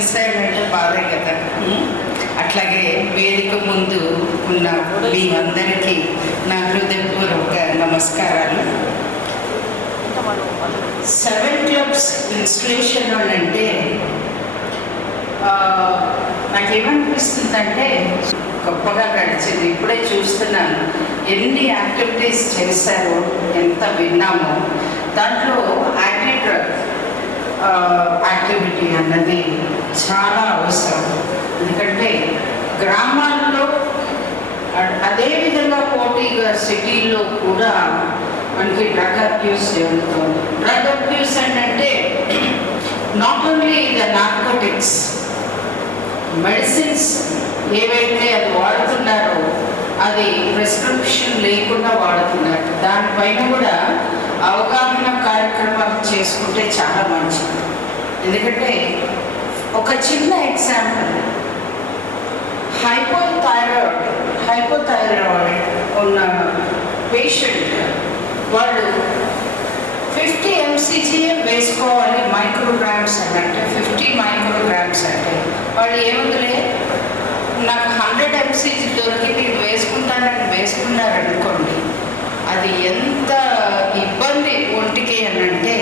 మిస్ అయ్యారంటే బాధే కదా. అట్లాగే వేదిక ముందు ఉన్న మీ అందరికీ నా హృదయపూర్వక నమస్కారాలు. 7 clubs ఇన్స్టలేషన్ అంటే నాకేమనిపిస్తుందంటే గొప్పగా గడిచింది. ఇప్పుడే చూస్తున్నాను ఎన్ని యాక్టివిటీస్ చేశారో, ఎంత విన్నామో. దాంట్లో డ్రగ్ యాక్టివిటీ అన్నది చాలా అవసరం. ఎందుకంటే గ్రామాల్లో అదేవిధంగా పోటీగా సిటీల్లో కూడా మనకి డ్రగ్ అబ్యూస్ జరుగుతుంది. డ్రగ్ అబ్యూస్ అంటే not only the narcotics, medicines ఏవైతే అది వాడుతున్నారో అది ప్రిస్క్రిప్షన్ లేకుండా వాడుతున్నారు. దానిపైన కూడా అవగాహన కార్యక్రమాలు చేసుకుంటే చాలా మంచిది. ఎందుకంటే ఒక చిన్న ఎగ్జాంపుల్, హైపోథైరాయిడ్ ఉన్న పేషెంట్ వాళ్ళు 50 mcg వేసుకోవాలి. మైక్రోగ్రామ్స్ అంటే 50 మైక్రోగ్రామ్స్ అంటే వాళ్ళు ఏముందిలే నాకు 100 mcg దొరికింది ఇది వేసుకుంటానని వేసుకున్నారనుకోండి, అది ఎంత ఇబ్బంది ఒంటికి అనంటే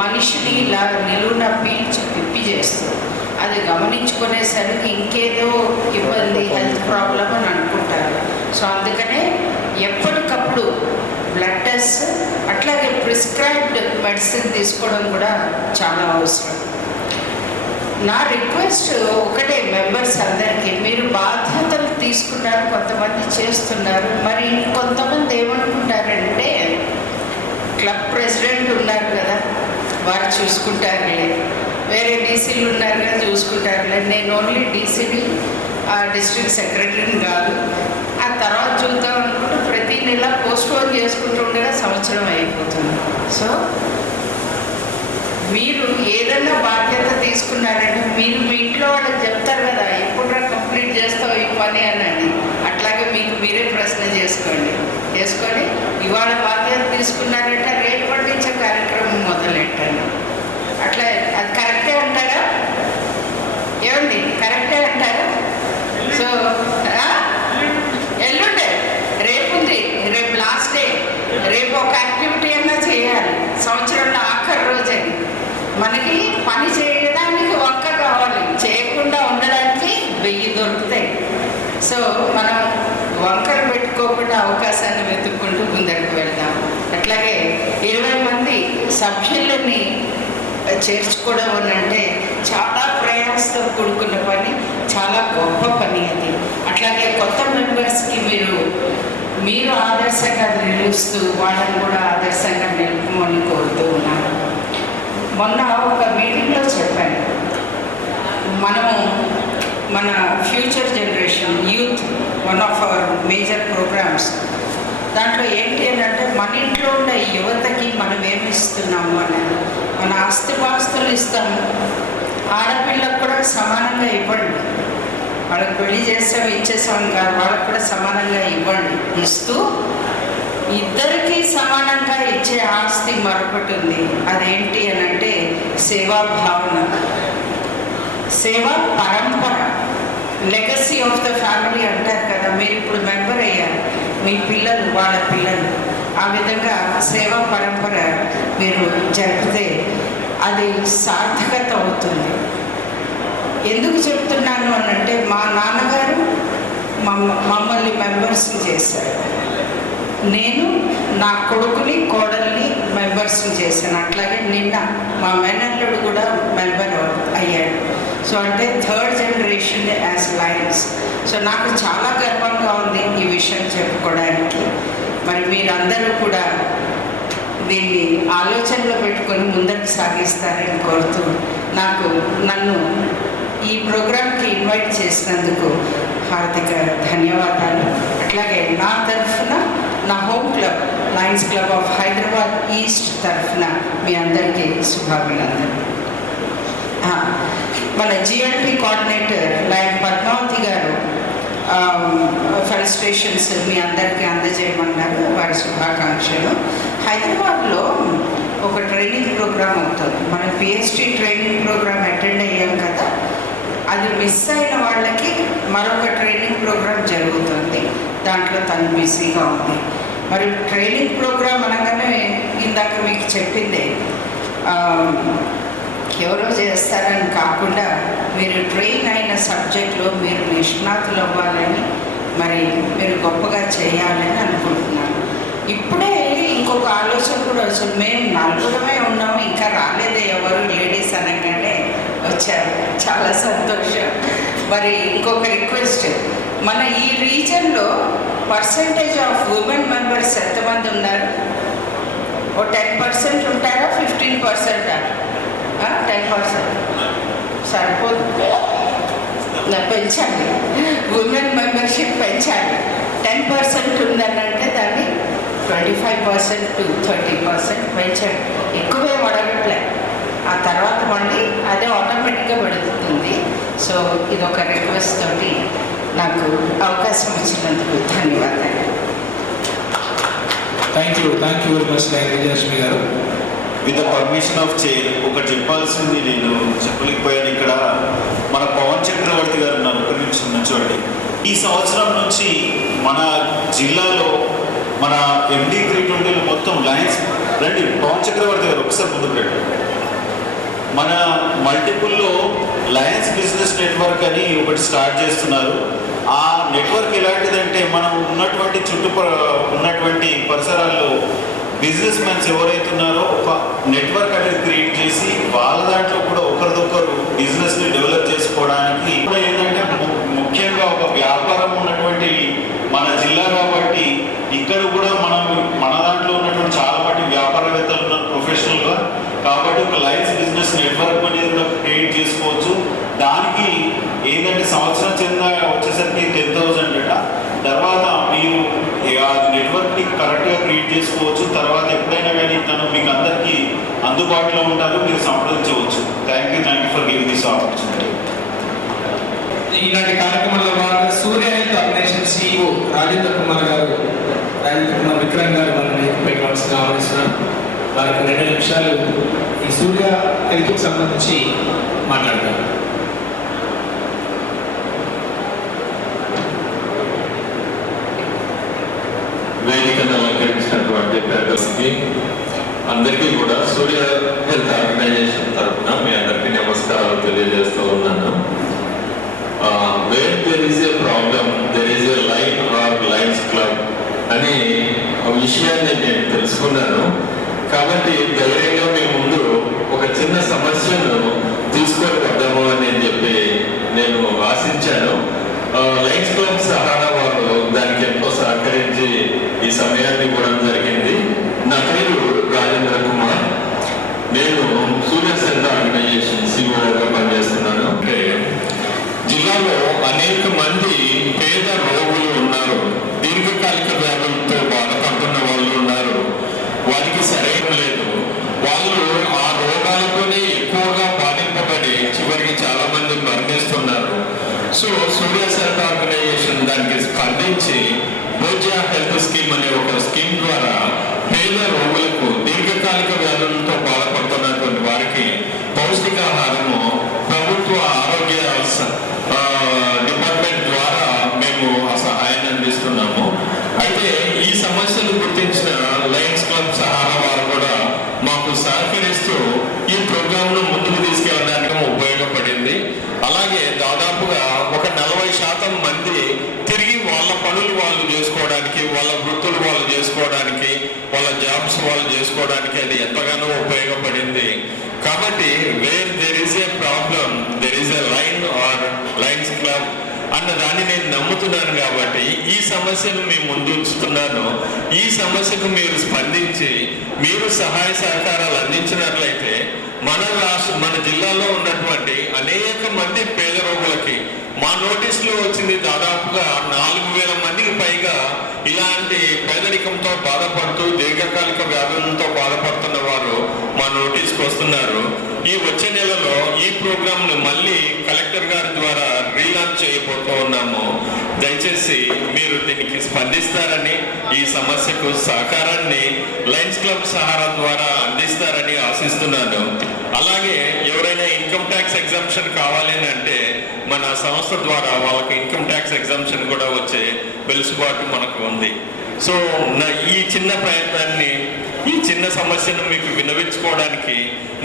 మనిషిని ఇలా నిలువున పిప్పి చేస్తుంది. అది గమనించుకునేసరికి ఇంకేదో ఇబ్బంది, హెల్త్ ప్రాబ్లం అని అనుకుంటారు. సో అందుకనే ఎప్పటికప్పుడు బ్లడ్ టెస్ట్, అట్లాగే ప్రిస్క్రైబ్డ్ మెడిసిన్ తీసుకోవడం కూడా చాలా అవసరం. నా రిక్వెస్ట్ ఒకటే, మెంబర్స్ అందరికీ, మీరు బాధ్యతలు తీసుకున్నారు, కొంతమంది చేస్తున్నారు. మరి కొంతమంది ఏమనుకుంటారంటే క్లబ్ ప్రెసిడెంట్ ఉన్నారు కదా వారు చూసుకుంటారులే, వేరే డీసీలు ఉన్నారు కదా చూసుకుంటారులే, నేను ఓన్లీ డీసీని డిస్ట్రిక్ట్ సెక్రటరీని కాదు, ఆ తర్వాత చూద్దాం అనుకుంటూ ప్రతి నెల పోస్ట్పోన్ చేసుకుంటూ ఉండగా సంవత్సరం అయిపోతుంది. సో మీరు ఏదైనా బాధ్యత తీసుకున్నారంటే మీరు మీ ఇంట్లో వాళ్ళకి చెప్తారు కదా, ఎప్పుడురా కంప్లీట్ చేస్తావు ఈ పని అని. అట్లాగే మీకు మీరే ప్రశ్న చేసుకొని ఇవాళ బాధ్యత తీసుకున్నారంటే రేపటి నుంచే కార్యక్రమం మొదలెట్టండి. అట్లా అది కరెక్టే అంటారా? ఏమండి కరెక్టే అంటారా? సో ఎల్లుండే రేపు ఉంది, రేపు లాస్ట్ డే, రేపు ఒక యాక్టివిటీ అన్నా చేయాలి. సంవత్సరంలో ఆఖరి రోజని మనకి పని చేయడానికి వంక కావాలి, చేయకుండా ఉండడానికి 1000 దొరుకుతాయి. సో మనం వంకలు పెట్టుకోకుండా అవకాశాన్ని వెతుక్కుంటూ ముందరికి వెళ్దాం. అట్లాగే 20 మంది సభ్యులని చేర్చుకోవడం అంటే చాలా ప్రయాసంతో కూడుకున్న పని, చాలా గొప్ప పని అది. అట్లాగే కొత్త మెంబర్స్కి మీరు ఆదర్శంగా నిలుస్తూ వాళ్ళని కూడా ఆదర్శంగా నిలుపుమని కోరుతూ ఉన్నాను. మొన్న ఒక మీటింగ్లో చెప్పాను, మన future generation youth one of our major programs, దాంట్లో ఏంటి అంటే మన ఇంట్లో ఉన్న యువతకి మనం ఏమి ఇస్తున్నాము అనేది. మన ఆస్తిపాస్తులు ఇస్తాము, ఆడపిల్లకు కూడా సమానంగా ఇవ్వండి. వాళ్ళకి పెళ్లి చేసాము ఇచ్చేసాము కాదు, వాళ్ళకు కూడా సమానంగా ఇవ్వండి. ఇస్తూ ఇద్దరికీ సమానంగా ఇచ్చే ఆస్తి మరొకటి ఉంది. అదేంటి అంటే సేవా భావన, సేవా పరంపర, లెగసీ ఆఫ్ ద ఫ్యామిలీ అంటారు కదా. మీరు ఇప్పుడు మెంబర్ అయ్యారు, మీ పిల్లలు వాళ్ళ పిల్లలు, ఆ విధంగా సేవా పరంపర మీరు జరిపితే అది సార్థకత అవుతుంది. ఎందుకు చెప్తున్నాను అనంటే మా నాన్నగారు మమ్మల్ని మెంబర్స్ని చేశారు, నేను నా కొడుకుని కోడల్ని మెంబర్స్ని చేశాను. అట్లాగే నిన్న మా మేనల్లుడు కూడా మెంబర్ అయ్యాడు. సో అంటే 3rd generation as Lions. So నాకు చాలా గర్వంగా ఉంది ఈ విషయం చెప్పుకోవడానికి. మరి మీరందరూ కూడా దీన్ని ఆలోచనలో పెట్టుకొని ముందరికి సాగిస్తారని కోరుతూ నన్ను ఈ ప్రోగ్రామ్కి ఇన్వైట్ చేసినందుకు హార్దిక ధన్యవాదాలు. అట్లాగే నా తరఫున, నా home club Lions Club of Hyderabad ఈస్ట్ తరఫున మీ అందరికీ శుభాభినందనలు. మన జిఎల్పి కోఆర్డినేటర్ లయన్ పద్మావతి గారు ఫెలిస్ట్రేషన్స్ మీ అందరికీ అందజేయమన్నారు, వారి శుభాకాంక్షలు. హైదరాబాద్లో ఒక ట్రైనింగ్ ప్రోగ్రామ్ అవుతుంది. మనం పిహెచ్డి ట్రైనింగ్ ప్రోగ్రామ్ అటెండ్ అయ్యాం కదా. అది మిస్ అయిన వాళ్ళకి మరొక ట్రైనింగ్ ప్రోగ్రామ్ జరుగుతుంది. దాంట్లో తను బిజీగా ఉంది. మరి ట్రైనింగ్ ప్రోగ్రామ్ అనగానే ఇందాక మీకు చెప్పిందే ఎవరో చేస్తారని కాకుండా మీరు ట్రైన్ అయిన సబ్జెక్ట్లో మీరు నిష్ణాతులు అవ్వాలని, మరి మీరు గొప్పగా చేయాలని అనుకుంటున్నాను. ఇప్పుడే ఇంకొక ఆలోచన కూడా వచ్చింది. మేము నలుగురమే ఉన్నాము, ఇంకా రాలేదే ఎవరు లేడీస్ అనగానే వచ్చారు. చాలా సంతోషం. మరి ఇంకొక రిక్వెస్ట్, మన ఈ రీజన్లో పర్సంటేజ్ ఆఫ్ ఉమెన్ మెంబర్స్ ఎంతమంది ఉన్నారు? ఓ 10% ఉంటారా? 15%? 10% సరిపోదు, పెంచండి. ఉమెన్ మెంబర్షిప్ పెంచాలి. 10% ఉందనంటే దాన్ని 25% to 30% పెంచండి. ఎక్కువే అడగట్లే, ఆ తర్వాత మళ్ళీ అదే ఆటోమేటిక్గా పెడుతుంది. సో ఇదొక రిక్వెస్ట్ తోటి నాకు అవకాశం ఇచ్చినందుకు ధన్యవాదాలు. Thank you very much Vijayalakshmi గారు. With the permission of chair ఒకటి చెప్పాల్సింది నేను చెప్పలేకపోయాను. ఇక్కడ మన పవన్ చక్రవర్తి గారు ఉన్నారు, ఒకరి నుంచి చూడండి. ఈ సంవత్సరం నుంచి మన జిల్లాలో మన MD 320 మొత్తం లయన్స్ రండి. పవన్ చక్రవర్తి గారు ఒకసారి ముందుకు రండి. మన మల్టిపుల్లో లయన్స్ బిజినెస్ నెట్వర్క్ అని ఒకటి స్టార్ట్ చేస్తున్నారు. ఆ నెట్వర్క్ ఎలాంటిదంటే మనం ఉన్నటువంటి పరిసరాల్లో బిజినెస్ మ్యాన్స్ ఎవరైతే ఉన్నారో ఒక నెట్వర్క్ అనేది క్రియేట్ చేసి వాళ్ళ దాంట్లో కూడా ఒకరిదొకరు బిజినెస్ని డెవలప్ చేసుకోవడానికి కూడా ఏంటంటే ముఖ్యంగా ఒక వ్యాపారం ఉన్నటువంటి మన జిల్లా కాబట్టి ఇక్కడ కూడా మన దాంట్లో ఉన్నటువంటి చాలా మట్టి వ్యాపారవేత్తలు ఉన్నారు ప్రొఫెషనల్గా. కాబట్టి ఒక లయన్స్ బిజినెస్ నెట్వర్క్ అనేది కూడా క్రియేట్ చేసుకోవచ్చు. దానికి ఏంటంటే సంవత్సరం చెందా వచ్చేసరికి 10,000 తర్వాత మీరు ఆ నెట్వర్క్ని కరెక్ట్గా క్రియేట్ చేసుకోవచ్చు. తర్వాత ఎప్పుడైనా కానీ తను మీకు అందరికీ అందుబాటులో ఉంటారు, మీరు సంప్రదించవచ్చు. Thank you for giving this opportunity. ఇలాంటి కార్యక్రమాల్లో భాగంగా Surya health organisation CEO Rajendra Kumar Vikram గారు మనల్ని పెట్టవలసిన ఆహ్వానిస్తున్నారు. వారికి 2 నిమిషాలు ఈ సూర్య హెల్త్కి సంబంధించి మాట్లాడతారు. వేదికను అలంకరించినటువంటి పెద్దలకి అందరికీ కూడా సూర్య హెల్త్ ఆర్గనైజేషన్ తరఫున మీ అందరికీ నమస్కారాలు తెలియజేస్తూ ఉన్నాను. Where there is a problem there is a lion or lions club అని విషయాన్ని నేను తెలుసుకున్నాను. కాబట్టి ధైర్యంగా మీ ముందు ఒక చిన్న సమస్యను తీసుకొని వద్దాము అని చెప్పి నేను ఆశించాను. లైన్స్ క్లబ్ సహారా వారు దానికి ఎంతో సహకరించి ఈ సమయాన్ని ఇవ్వడం జరిగింది. నా పేరు రాజేంద్ర కుమార్. నేను సూర్య హెల్త్ ఆర్గనైజేషన్ COగా పనిచేస్తున్నాను. అంటే జిల్లాలో అనేక మంది పేద రోగులు ఉన్నారు, దీర్ఘకాలిక వ్యాధులతో బాధపడుతున్న వాళ్ళు ఉన్నారు. వారికి సరైన లేదు. వాళ్ళు ఆ రోగాలతోనే ఎక్కువగా బాధింపబడి చివరికి చాలా మంది మరణిస్తున్నారు. సో సూర్య హెల్త్ ఆర్గనైజేషన్ దానికి స్పందించి భోజ్య హెల్త్ స్కీమ్ అనే ఒక స్కీమ్ ద్వారా పేద రోగులకు దీర్ఘకాలిక వ్యాధులతో బాధపడుతున్నటువంటి వారికి పౌష్టికాహారము ప్రభుత్వ ఆరోగ్య డిపార్ట్మెంట్ ద్వారా మేము ఆ సహాయాన్ని అందిస్తున్నాము. అయితే ఈ సమస్యలు గుర్తించిన లయన్స్ క్లబ్ సహారా వారు కూడా మాకు సహకరిస్తూ ఈ ప్రోగ్రాంను ముందుకు తీసుకెళ్ళడానికి ఉపయోగపడింది. అలాగే దాదాపుగా ఒక 40% మంది తిరిగి వాళ్ళ పనులు వాళ్ళు చేసుకోవడానికి, వాళ్ళ వృత్తులు వాళ్ళు చేసుకోవడానికి, వాళ్ళ జాబ్స్ వాళ్ళు చేసుకోవడానికి అది ఎంతగానో ఉపయోగపడింది. కాబట్టి where there is a problem there is a lion or lions club అన్న దాన్ని నేను నమ్ముతున్నాను. కాబట్టి ఈ సమస్యను మేము ముందు ఉంచుతున్నాను. ఈ సమస్యకు మీరు స్పందించి మీరు సహాయ సహకారాలు అందించినట్లయితే మన జిల్లాలో ఉన్నటువంటి అనేక మంది పేద రోగులకి మా నోటీసులో వచ్చింది దాదాపుగా 4,000 మందికి పైగా ఇలాంటి పేదరికంతో బాధపడుతూ దీర్ఘకాలిక వ్యాధులతో బాధపడుతున్న వారు మా నోటీస్కి వస్తున్నారు. ఈ వచ్చే నెలలో ఈ ప్రోగ్రాంను మళ్ళీ కలెక్టర్ గారి ద్వారా రీలాంచ్ చేయబోతూ ఉన్నాము. దయచేసి మీరు దీనికి స్పందిస్తారని, ఈ సమస్యకు సహకారాన్ని లయన్స్ క్లబ్ సహారా ద్వారా అందిస్తారని ఆశిస్తున్నాను. అలాగే ఎవరైనా ఇన్కమ్ ట్యాక్స్ ఎగ్జామ్షన్ కావాలి అంటే మన సంస్థ ద్వారా వాళ్ళకి ఇన్కమ్ ట్యాక్స్ ఎగ్జామ్షన్ కూడా వచ్చే వెలుసుబాటు మనకు ఉంది. సో ఈ చిన్న ప్రయత్నాన్ని, ఈ చిన్న సమస్యను మీకు విన్నవించుకోవడానికి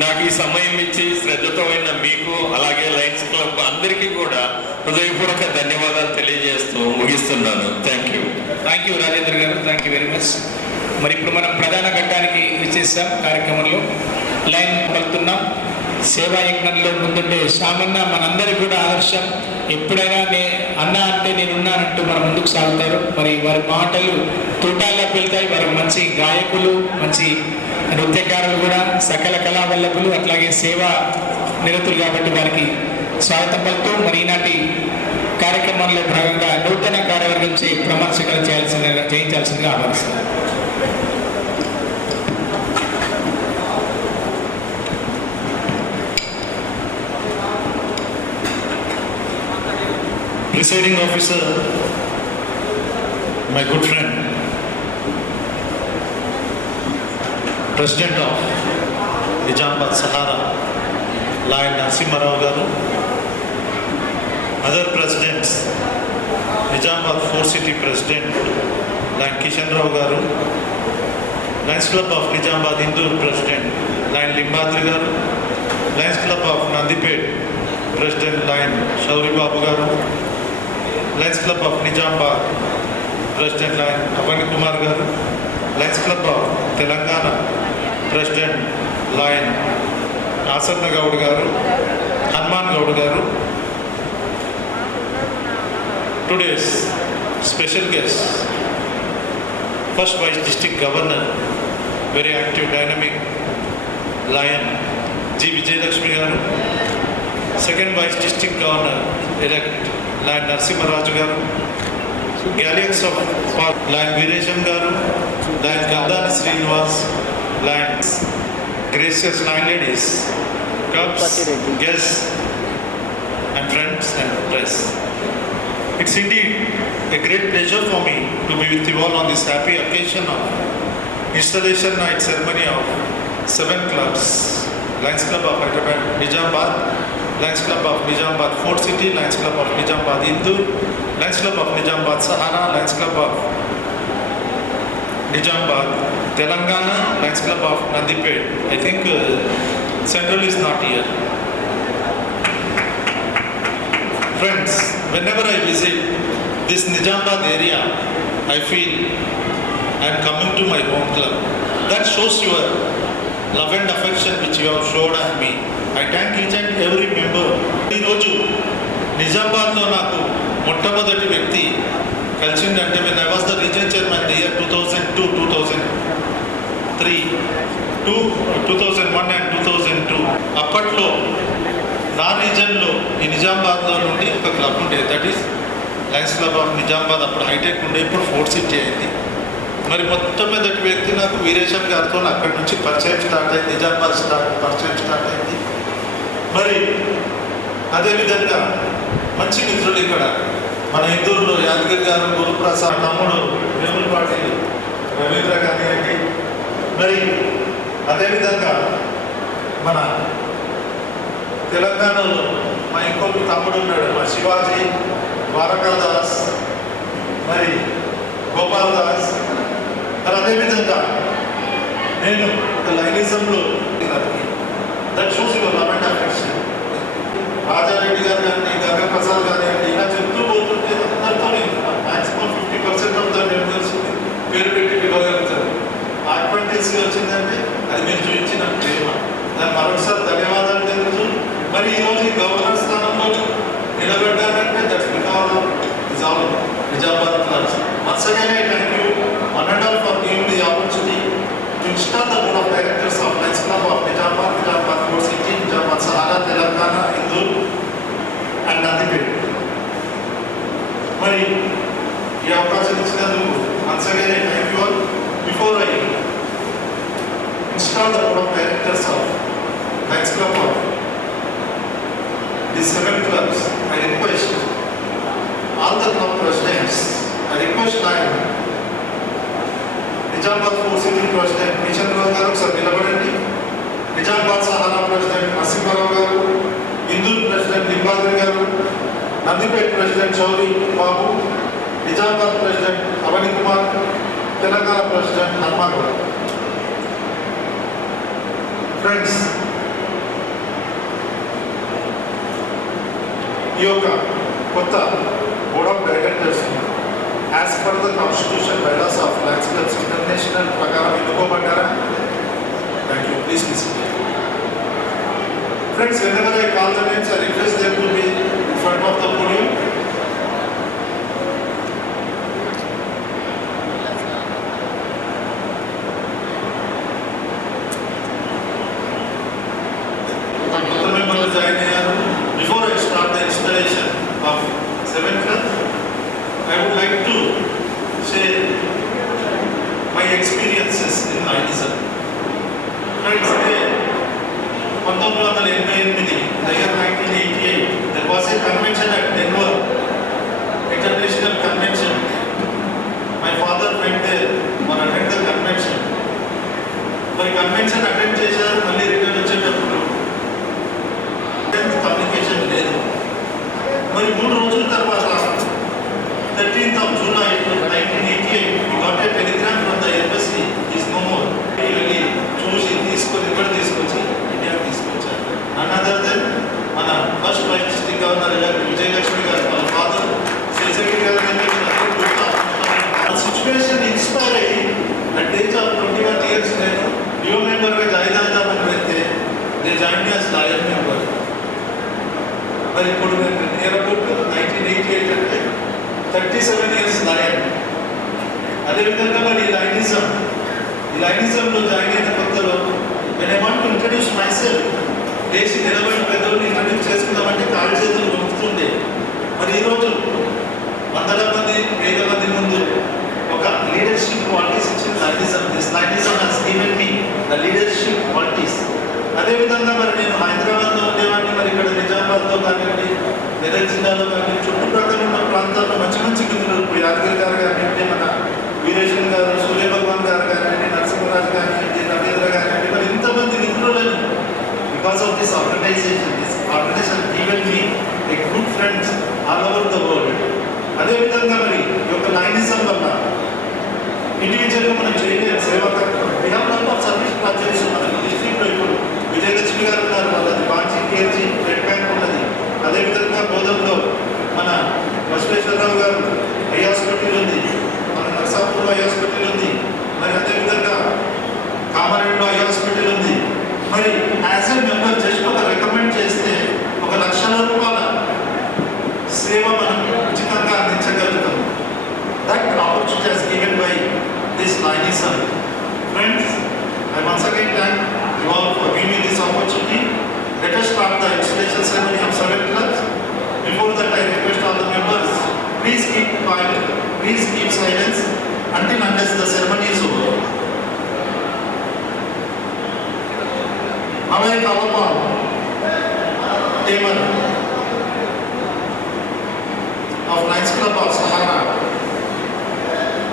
నాకు ఈ సమయం ఇచ్చి శ్రద్ధతో అయిన మీకు, అలాగే లయన్స్ క్లబ్ అందరికీ కూడా హృదయపూర్వక ధన్యవాదాలు తెలియజేస్తూ ముగిస్తున్నాను. థ్యాంక్ యూ రాజేంద్ర గారు, థ్యాంక్ యూ వెరీ మచ్. మరి ఇప్పుడు మనం ప్రధాన ఘట్టానికి విచ్చేసాం. కార్యక్రమంలో లైన్ పలుకుతున్నాం. సేవా యజ్ఞంలో ముందుండే శ్యామన్న మనందరికీ కూడా ఆదర్శం. ఎప్పుడైనా అన్న అంటే నేనున్నానంటూ మన ముందుకు సాగుతారు. మరి వారి మాటలు తోటాల్లోకి వెళ్తాయి. వారు మంచి గాయకులు, మంచి నృత్యకారులు కూడా, సకల కళావల్లభులు, అట్లాగే సేవా నిరతులు. కాబట్టి వారికి స్వాగతం పలుకుతూ మరి ఈనాటి కార్యక్రమంలో భాగంగా నూతన కార్యవర్గం ప్రమాణస్వీకారం చేయించాల్సిందిగా ఆహ్వానిస్తున్నారు. Presiding officer, my good friend, President of Nizamabad Sahara, Lion Narasimha Rao Garu, other presidents, Nizamabad 4 City President, Lion Kishan Rao Garu, Lions Club of Nizamabad Indoor President, Lion Limbadri Garu, Lions Club of Nandipet President, Lion Shauri Babu Garu, Lions Club of Nizamabad President, Lion Avani Kumar Garu, Lions Club of Telangana President, Lion Asanna Gaud Garu, Hanuman Gaud Garu. Today's special guest, first Vice District Governor, very active, dynamic, Lion G. Vijayalakshmi Garu, second Vice District Governor elect, Lion Narasimha Raju Garu, Galaxy of Lion Veeresham Garu, Lion Gandhani Srinivas, Lions, gracious Lion ladies, cubs, guests, and friends and press. It's indeed a great pleasure for me to be with you all on this happy occasion of installation night ceremony of 7 clubs. Lions Club of Hyderabad, Nizamabad, Lions Club of Nizamabad 4 City, Lions Club of Nizamabad Indoor, Lions Club of Nizamabad Sahara, Lions Club of Nizamabad Telangana, Lions Club of Nandipet. I think Central is not here. Friends, whenever I visit this Nizamabad area, I feel I am coming to my home club. That shows your love and affection which you have showed on me. I thank each and every member. ఈ రోజు నిజామాబాద్లో నాకు మొట్టమొదటి వ్యక్తి కలిసిందంటే when I was the region chairman the year 2002, 2003, 2001 and 2002. అప్పట్లో నా రీజన్లో ఈ నిజామాబాద్లో నుండి ఒక క్లబ్ ఉండేది, that is Lions Club of Nizamabad. అప్పుడు హైటెక్ ఉండే, ఇప్పుడు 4 City అయింది. మరి మొట్టమొదటి వ్యక్తి నాకు వీరేశం గారితో అక్కడి నుంచి పరిచయం స్టార్ట్ అయింది, నిజామాబాద్ పరిచయం స్టార్ట్ అయింది. మరి అదేవిధంగా మంచి మిత్రులు ఇక్కడ మన ఇందూరులో యాదగిరి గారు, గురుప్రసాద్, తమ్ముడు వేములపాటి రవీంద్ర కానివ్వండి. మరి అదేవిధంగా మన తెలంగాణలో మా ఇంకొక తమ్ముడు ఉన్నాడు, మా శివాజీ, ద్వారకాదాస్, మరి గోపాల్ దాస్. మరి అదేవిధంగా నేను ఒక లైనిజంలో that shows your love and affection. Rajareddy గారు కానీ, గంగా ప్రసాద్ కానివ్వండి, ఇలా చెప్తూ పోతుంటే అందరితో మ్యాక్సిమం 50% ఆఫ్ ద మెంబర్స్ పేరు పెట్టి పిలవగలుగుతారు. అడ్వాంటేజ్ వచ్చిందంటే అది మీరు చూపించిన ప్రేమ. దాన్ని మరొకసారి ధన్యవాదాలు తెలుపుతూ మరి ఈరోజు ఈ గవర్నర్ స్థానంలో నిలబెట్టారంటే that's because of Nizamabad clubs. Once again, I thank you one and all for giving the opportunity to install the board of directors of Lions Club of Nizamabad, Nizamabad 4 City, Nizamabad Sahara, Telangana, Indoor and Nandipet. మరి ఈ అవకాశం ఇచ్చినందుకు once again I thank you all. Before I install the board of directors of Lions Club of these 7 clubs, I request all the club presidents, I request Lion Nizamabad 4 City President Kishan Rao Garu sir నిలబడండి, Nizamabad Sahara President Narasimha Rao Garu, Indoor President Limbadri Garu, Nandipet president Chowri Babu, Nizamabad president Avani Kumar, Telangana president Hanuman Goud. Friends, ఈ యొక్క కొత్త board of directors as per the constitution bylaws of Lions clubs International ప్రకారం ఎన్నుకోబడ్డారా? Thank you. Please listen. Friends, whenever I call the names, I request them to be in front of the podium. Before I start the installation of 7th class, I would like to share my experiences in Lionism. Friends, 1988, the year 1988, there was a convention at Denver, international convention. My father went there for attend the convention. మరి convention attend చేశారు, మళ్ళీ రిటర్న్ వచ్చేటప్పుడు కమ్యూనికేషన్ లేదు. మరి 3 రోజుల తర్వాత 13th of July 1988 we got a telegram from the embassy is no more. వెళ్ళి చూసి తీసుకొని ఇక్కడ తీసుకొచ్చి ఇండియాకి తీసుకొచ్చారు. అనదర్ దెన్ మన first vice district governor Vijayalakshmi garu, వాళ్ళ father secretary garu. Situation inspire అయ్యి అట్ ఏజ్ ఆఫ్ 21 years నేను న్యూ మెంబర్గా జాయిన్ అవుతామని వెళ్తే నేను జాయిన్ యాజ్ లాయర్ మెంబర్. మరి ఇప్పుడు నేను నియర్ అబౌట్ 1988 అంటే 37 years లాయర్. అదేవిధంగా మరి ఈ లైనిజంలో జాయిన్ అయిన కొత్తలో నేను I want to introduce myself, దేశీ నిలబడిన పెద్దోళ్ళని ఇంట్రడ్యూస్ చేసుకుందామంటే కాళ్ళు చేతులు వణుకుతుండే. మరి ఈరోజు వందల మంది 1000 మంది ముందు ఒక లీడర్షిప్ క్వాలిటీస్ ఇచ్చిన లైనిజం has given me the leadership qualities. అదేవిధంగా మరి నేను హైదరాబాద్లో ఉండేవాడిని, మరి ఇక్కడ నిజామాబాద్లో కానివ్వండి, మెదక్ జిల్లాలో కానివ్వండి, చుట్టుప్రక్కల ఉన్న ప్రాంతాల్లో మంచి మంచి మిత్రులు యాదగిరి గారు కానివ్వండి, మన వీరేశ్వర్ గారు, సూర్య భగవాన్ గారు కానివ్వండి, నరసింహరాజు కానివ్వండి, రవీంద్ర కానివ్వండి, మరి ఇంతమంది మిత్రులను because of this organization given me a good friends all over the world. అదేవిధంగా మరి ఈ యొక్క లైనిజం వల్ల ఇండివిజువల్గా మనం చేయలేని సేవ సర్వీస్ ప్రాజెక్ట్స్ మన డిస్ట్రిక్ట్లో ఇప్పుడు విజయలక్ష్మి గారు ఉన్నారు, వాళ్ళది బాంచి కేర్జీ బ్లడ్ బ్యాంక్ ఉన్నది. అదేవిధంగా బోధంలో మన బసవేశ్వరరావు గారు ఐ హాస్పిటల్ ఉంది, మన నర్సాపూర్లో ఐ హాస్పిటల్ ఉంది, మరి అదేవిధంగా కామారెడ్డిలో ఐ హాస్పిటల్ ఉంది. మరి యాజ్ ఎ మెంబర్ జస్ట్ ఒక రికమెండ్ చేస్తే 1 లక్షల రూపాయల సేవ మనం ఉచితంగా అందించగలుగుతాం. That opportunity has given by this Lionism. Friends, I once again thank you all for giving me this opportunity. Let us start the installation ceremony of 7 clubs. Before that, I request all the members, please keep quiet, please keep silence unless the ceremony is over. Now I call upon Chairman of Lions Club of Sahara,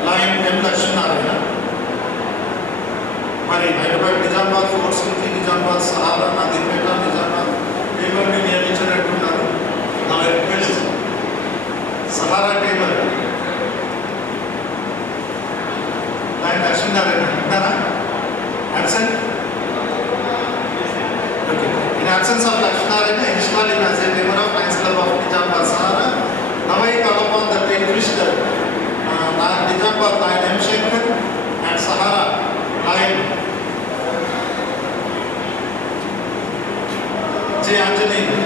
Lion M. Lakshminarayana. మరి హైదరాబాద్ Nizamabad fort నుంచి నిజామాబాద్ సహారా నాదిపేట నిజామాబాద్ టేబుల్ని నియమించినట్టున్నారు. నా request Sahara table lion Lakshminarayana ఉన్నారా? Absent? Okay. In absence of Lakshminarayana install in as a member of Lions Club of Nizamabad Sahara. Now I call upon the Twister, Nizaamabad Lion M. Shankar and Sahara Lion J. Anjaneya.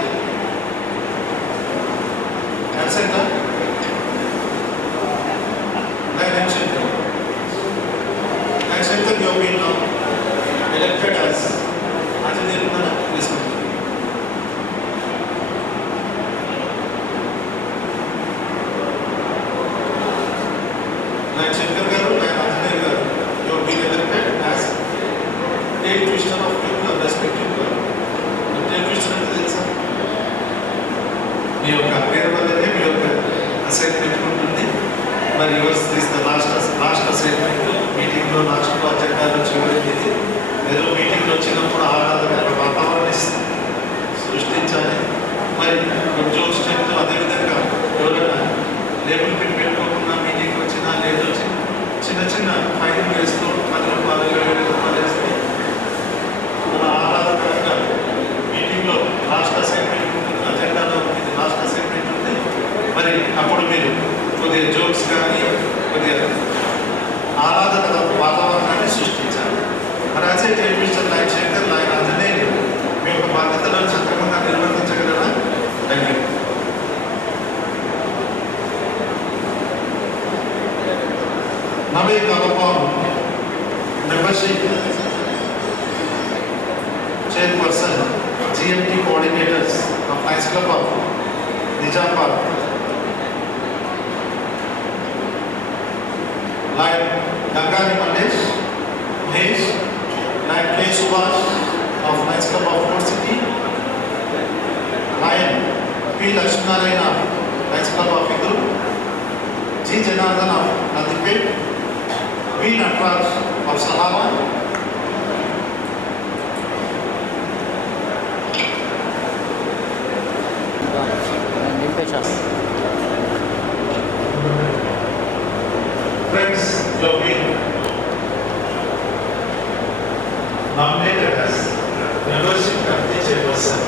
Absent? Lion M. Shankar. Lion Shankar, you have been now elected as Anjaneya. Please come. Shankar garu and Anjaneya garu, you have been elected as State Twister of your respective club. State Twister అంటే తెలుసా? మీ యొక్క పేరు వల్లనే మీ యొక్క అసైన్మెంట్ ఉంటుంది. మరి yours this the last assignment. మీటింగ్లో లాస్ట్ అజెండాలో చివరిది. ఏదో మీటింగ్లో వచ్చినప్పుడు ఆహ్లాదకర వాతావరణాన్ని సృష్టించాలి. మరి జోక్స్ చెప్తూ అదేవిధంగా కొద్దిగా జోక్స్ కానీ కొద్దిగా ఆహ్లాదకర వాతావరణాన్ని సృష్టించాలి. మరి అదే television lion Shankar lion Anjaneyulu మీ యొక్క బాధ్యతలను సక్రమంగా నిర్వర్తించగలరా? Thank you. Now we call upon membership chairperson, GMT coordinators of Lions Club of Nizamabad, Lion Gangani Mandesh, Mahesh, Lion K. Subhash of Lions Club of Fort City, Lion P. Lakshminarayana, Lions Club of Idur, G. Janardhan of Nandipet, V. Natraj of Sahara, friends, you have been nominated as membership committee chairperson.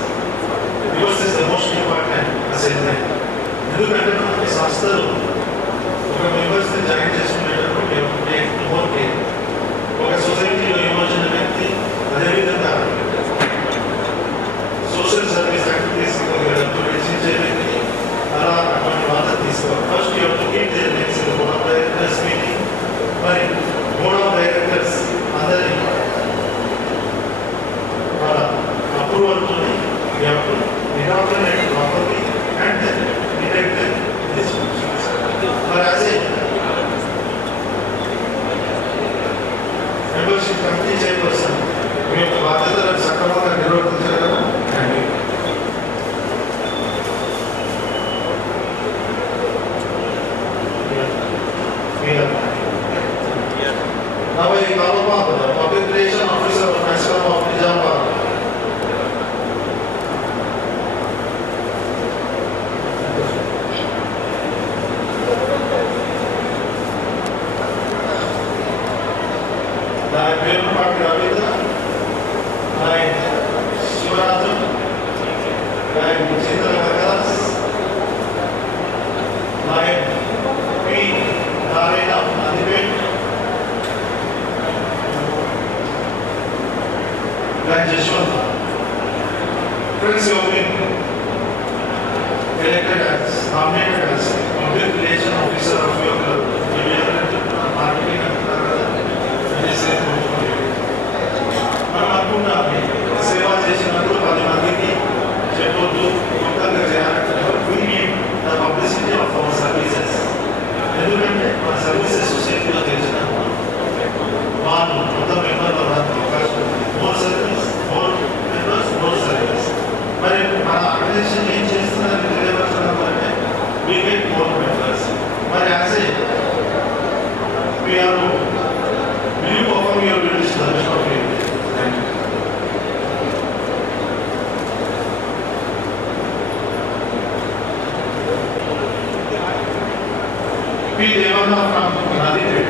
Yours is the most important assignment. ఎందుకంటే మనకి సంస్థలు ఒక మెంబర్స్ని జాయిన్ చేసుకునేటప్పుడు more care. ఒక సొసైటీలో ఏమొచ్చిన వ్యక్తి అదేవిధంగా సోషల్ సర్వీస్ యాక్టివిటీస్ రక్షించే వ్యక్తి అలా అటువంటి బాధ్యత తీసుకోవాలి. First you have to keep their names in the board of directors meeting. మరి బోర్డ్ ఆఫ్ డైరెక్టర్స్ అందరి వాళ్ళ అప్రూవల్తో you have to inaugurate properly and then detect this functions. మరి as a membership committee chairperson, మీ యొక్క బాధ్యతలను సక్రమంగా నిర్వర్తించగలరా? Now I call upon the Public Relations Officer of Lions Club of Nizamabad, Lion Venupaati Ravindra, Lion Shivarathan, Lion Chindra Hakadas, Lion P. Narayana of Nandipet, Lion Jashwant. Friends, you have been elected as, nominated as Public Relations Officer of your club. Marketing and మనం అనుకుంటాము సేవ చేసినప్పుడు 10 మందికి చెప్పొద్దు, మొత్తంగా చేయాలంటే publicity of our services. ఎందుకంటే మన సర్వీసెస్ సొసైటీలో తెలిసినప్పుడు వాళ్ళు మొత్తం మెంబర్లో రావడానికి అవకాశం ఉంది. More service, more members, more service. మరి మన ఆర్గనైజేషన్ ఏం చేస్తుందని తెలియపరచడం అంటే వీ గెట్ మోర్ మెంబర్స్. మరి యాజ్ ఏ వీఆర్ will you perform your duties to the best of your ability? Thank you. P. Devana from Nandipet.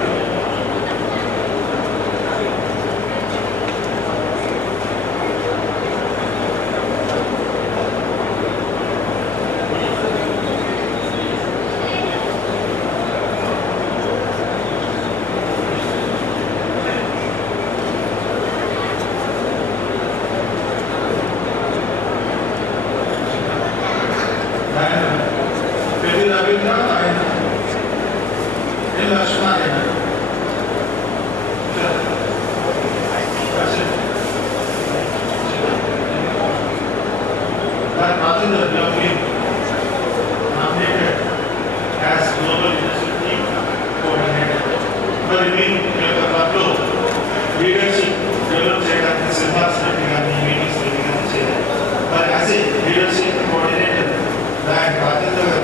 Leadership develop చేయడానికి సిద్ధార్థ్ రెడ్డి గారిని మీటింగ్స్ చేయాలి. మరి యాజ్ ఏ లీడర్షిప్ కోఆర్డినేటర్ దాని బాధ్యతగా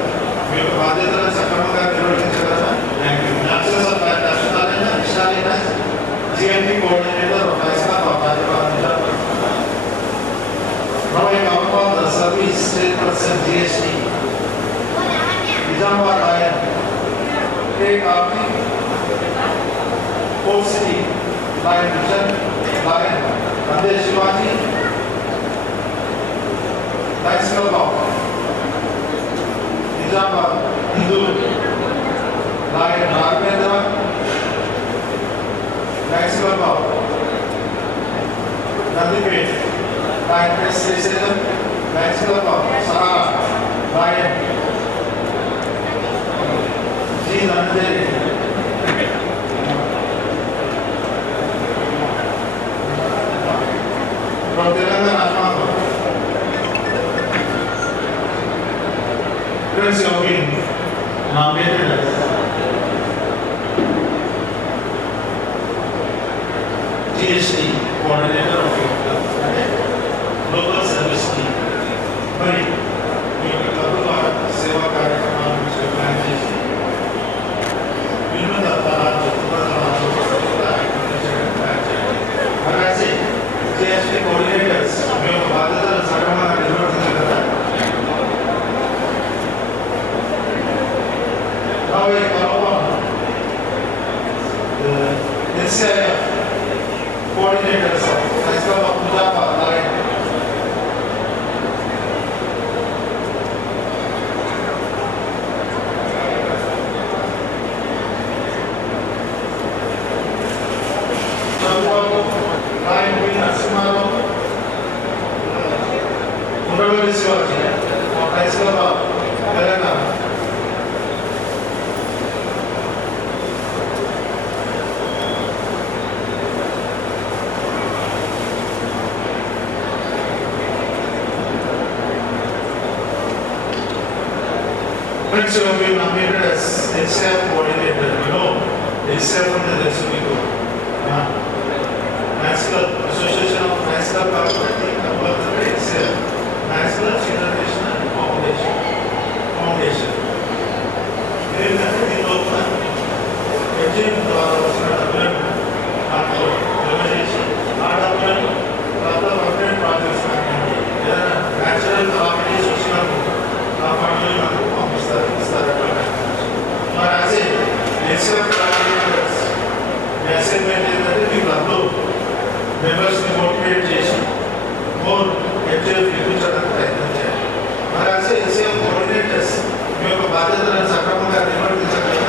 మీ యొక్క బాధ్యతలను సక్రమంగా నిర్వహించగలరా? Thank you. యాక్సెస్ ఆఫ్ దర్శనాలైన విశాలైన GMT coordinator of Lions Club of Nizamabad. Now I call upon the service chairperson GST Nizamabad Lion K. Karthik, Fort City Lion Mission, Lion Mandesh Shivaji, Lions Club of Nizamabad Hindu, Lion Narmendra, Lions Club of Nandipet, Lion S. Sesam, Lions Club of Sahara, Lion G. Nandere, from Telangana, Prince Yogin, nominated GST coordinator of your club, local service team. మరి మీ క్లబ్లో సేవా కార్యక్రమాల నుంచి ప్లాన్ చేసి వినూత్న తరాలు అలాగే GST coordinators మీ యొక్క బాధ్యతలు సక్రమంగా నిర్వర్తించాలి కదా. Now we call upon the NCIF coordinators of Lions Club of Mujafar Line. Line P. Narasimharam, Murali Shivaji of Lions Club of Telangana. Prince will be nominated as NCF coordinator. You know, NCF under the SUVICO. Lions Club, Association of Lions Club Corporating Compulsory NCF. Lions Club International Foundation. There is nothing in Lokman. Engine was not available. Organization. Art of Government projects. Natural calamities, social family మరి అదే NCF assignment ఏంటంటే మీ క్లబ్లో మెంబర్స్ని మోటివేట్ చేసి మోర్ ఎఫ్జీఎఫ్ ఇప్పించడానికి ప్రయత్నం చేయాలి. మరి అదే ఎన్సీఎఫ్ కోఆర్డినేటర్స్ మీ యొక్క బాధ్యతలను సక్రమంగా నిర్వర్తించగలిగిన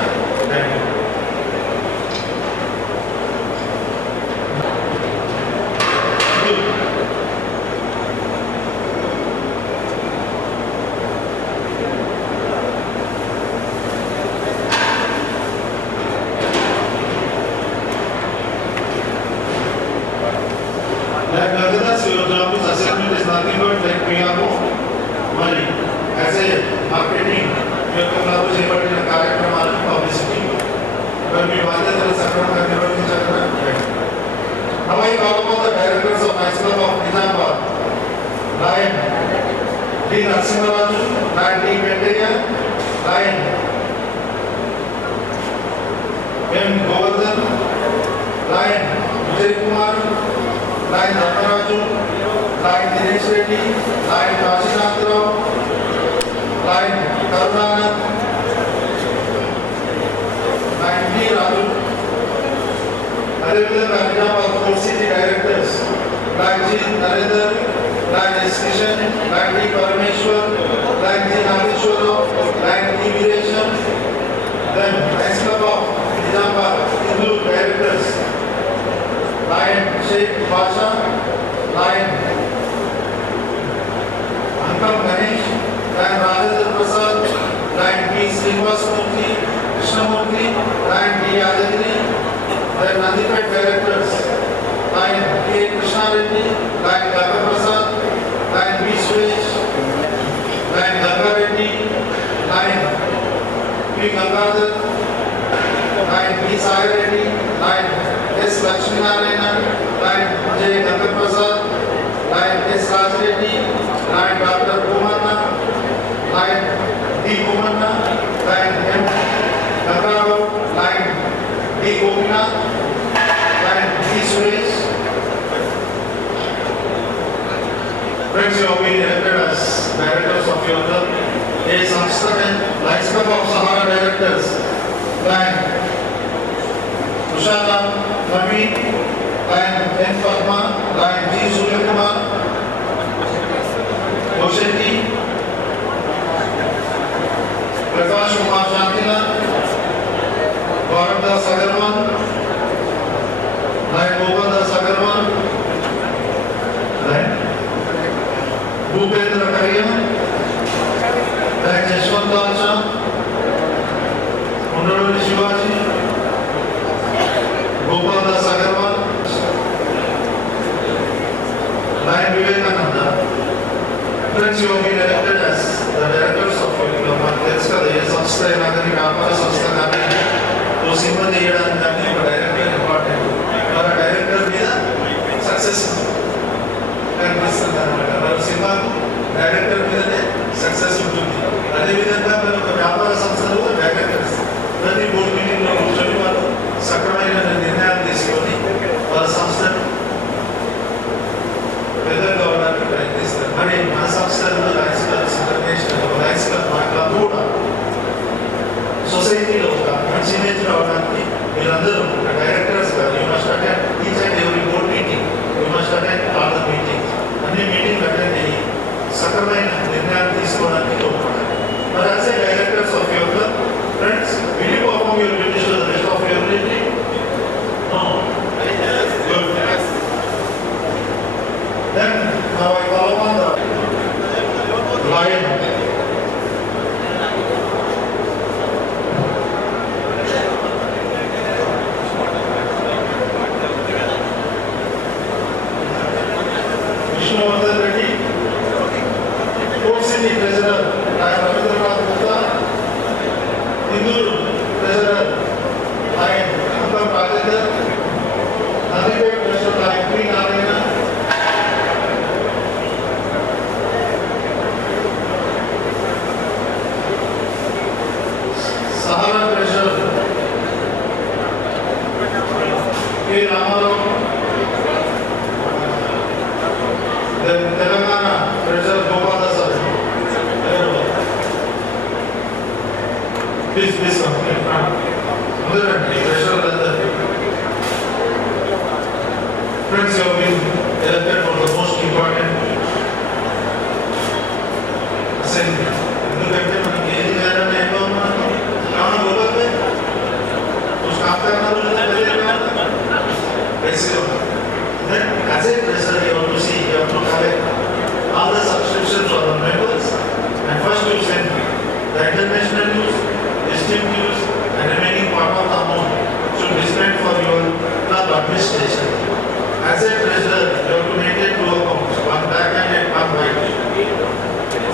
మరి యాజ్ ఏ మార్కెటింగ్ యొక్క క్లబ్ చేపట్టిన కార్యక్రమాలను పబ్లిసిటీ మరి మీ బాధ్యతలు సక్రమంగా నిర్వర్తించాలని నవై కాకపోతే directors of Lions Club of Nizamabad lion D Narasimharaju, lion D Venkaiah, lion M Govardhan, lion Vijay Kumar, lion Ratnaraju, lion Dinesh Reddy, lion Kashinatharao, lion Karunanand, lion D Raju. అదేవిధంగా Nizamabad fort city directors lion G Narender, lion S Kishan, lion D Parameshwar, lion G Nageswararao, lion D Veeresham. Then Lions Club of Nizamabad Hindu directors Lion Sheikh Basha, Lion Uncle Ganesh, Lion Rajendra Prasad, Lion P. Srinivasmurthy, Krishnamurthy, Lion D. Yadagiri. Then Nandipet directors Lion K. Krishna Reddy, Lion Ganga Prasad, Lion B. Suresh, Lion Ganga Reddy, Lion P. Gangadhar, Lion P. Sai Reddy, Lion S. Lakshmi Narayana, Lion J. Ganga Prasad, Lion S. Raj Reddy, Lion Dr. Kumanna, Lion D. Kumanna, Lion M. Gangarao, Lion D. Gopinath, Lion D. Suresh. Friends, you have been elected as directors of your club. A Samstha Lions Club of Sahara directors, Lion Tushara Naveen, Lion N. Padma, Lion G. Suryakumar, Oshetti, Prakash Kumar Shantila, Ramdas Agarwal, Lion Gopaldas Agarwal, Lion Bhupendra Kariya, Lion Yashwant Acha, Honorable Shivaji, Gopaldas Agarwal, Lion Vivekananda. Friends, you have been elected as the directors of your club. తెలుసు కదా, ఏ సంస్థ అయినా కానీ వ్యాపార సంస్థ కానీ ఓ సినిమా తీయడానికి కానీ ఒక డైరెక్టర్ ఇంపార్టెంట్. మరి డైరెక్టర్ మీద సక్సెస్ కనిపిస్తుంది అనమాట. మరి సినిమాకు డైరెక్టర్ మీదనే సక్సెస్ ఉంటుంది. అదేవిధంగా మరి ఒక వ్యాపార సంస్థలో డైరెక్టర్స్ ప్రతి బోర్డు మీటింగ్లో కూర్చొని వాళ్ళు సక్రమైన నిర్ణయాలు తీసుకొని వాళ్ళ సంస్థను పెద్దగా కావడానికి ప్రయత్నిస్తారు. మరి మన సంస్థలలో lions clubs international lions club మా క్లబ్ కూడా సొసైటీలో ఒక మంచి ఇమేజ్ రావడానికి మీరందరూ directors garu you must attend each and every board meeting, you must attend all the meetings. అన్ని మీటింగ్లు అటెండ్ అయ్యి సక్రమైన నిర్ణయాలు తీసుకోవడానికి తోడ్పడాలి. మరి as a directors of your club, friends, will you perform your duties to the best of your ability? No. Good. Then now I call upon the Lion. Vishnuvardhan Reddy, Port City Treasurer, Lion Ravindranath Gupta, Indur Treasurer, Lion Antam Rajendra, Nadipet Treasurer, Lion P. Narayana, Sahara Treasurer, K. Ramarao, then Telangana Treasurer Gopaldas. Please come in front. Other Treasurer London. Friends, you have been elected for the most important assembly. ఎందుకంటే మనకి ఏది చేయాలని ఎక్కువ ఉన్నాను కావున గోపల్పై कुछ काम करना बोले तो ऐसे हो. Then as a treasurer you have to see, you have to collect all the subscriptions for the members and first you send the international dues, district dues and remaining part of the amount should be spent for your club administration. As a treasurer you have to maintain two accounts, one back and one right.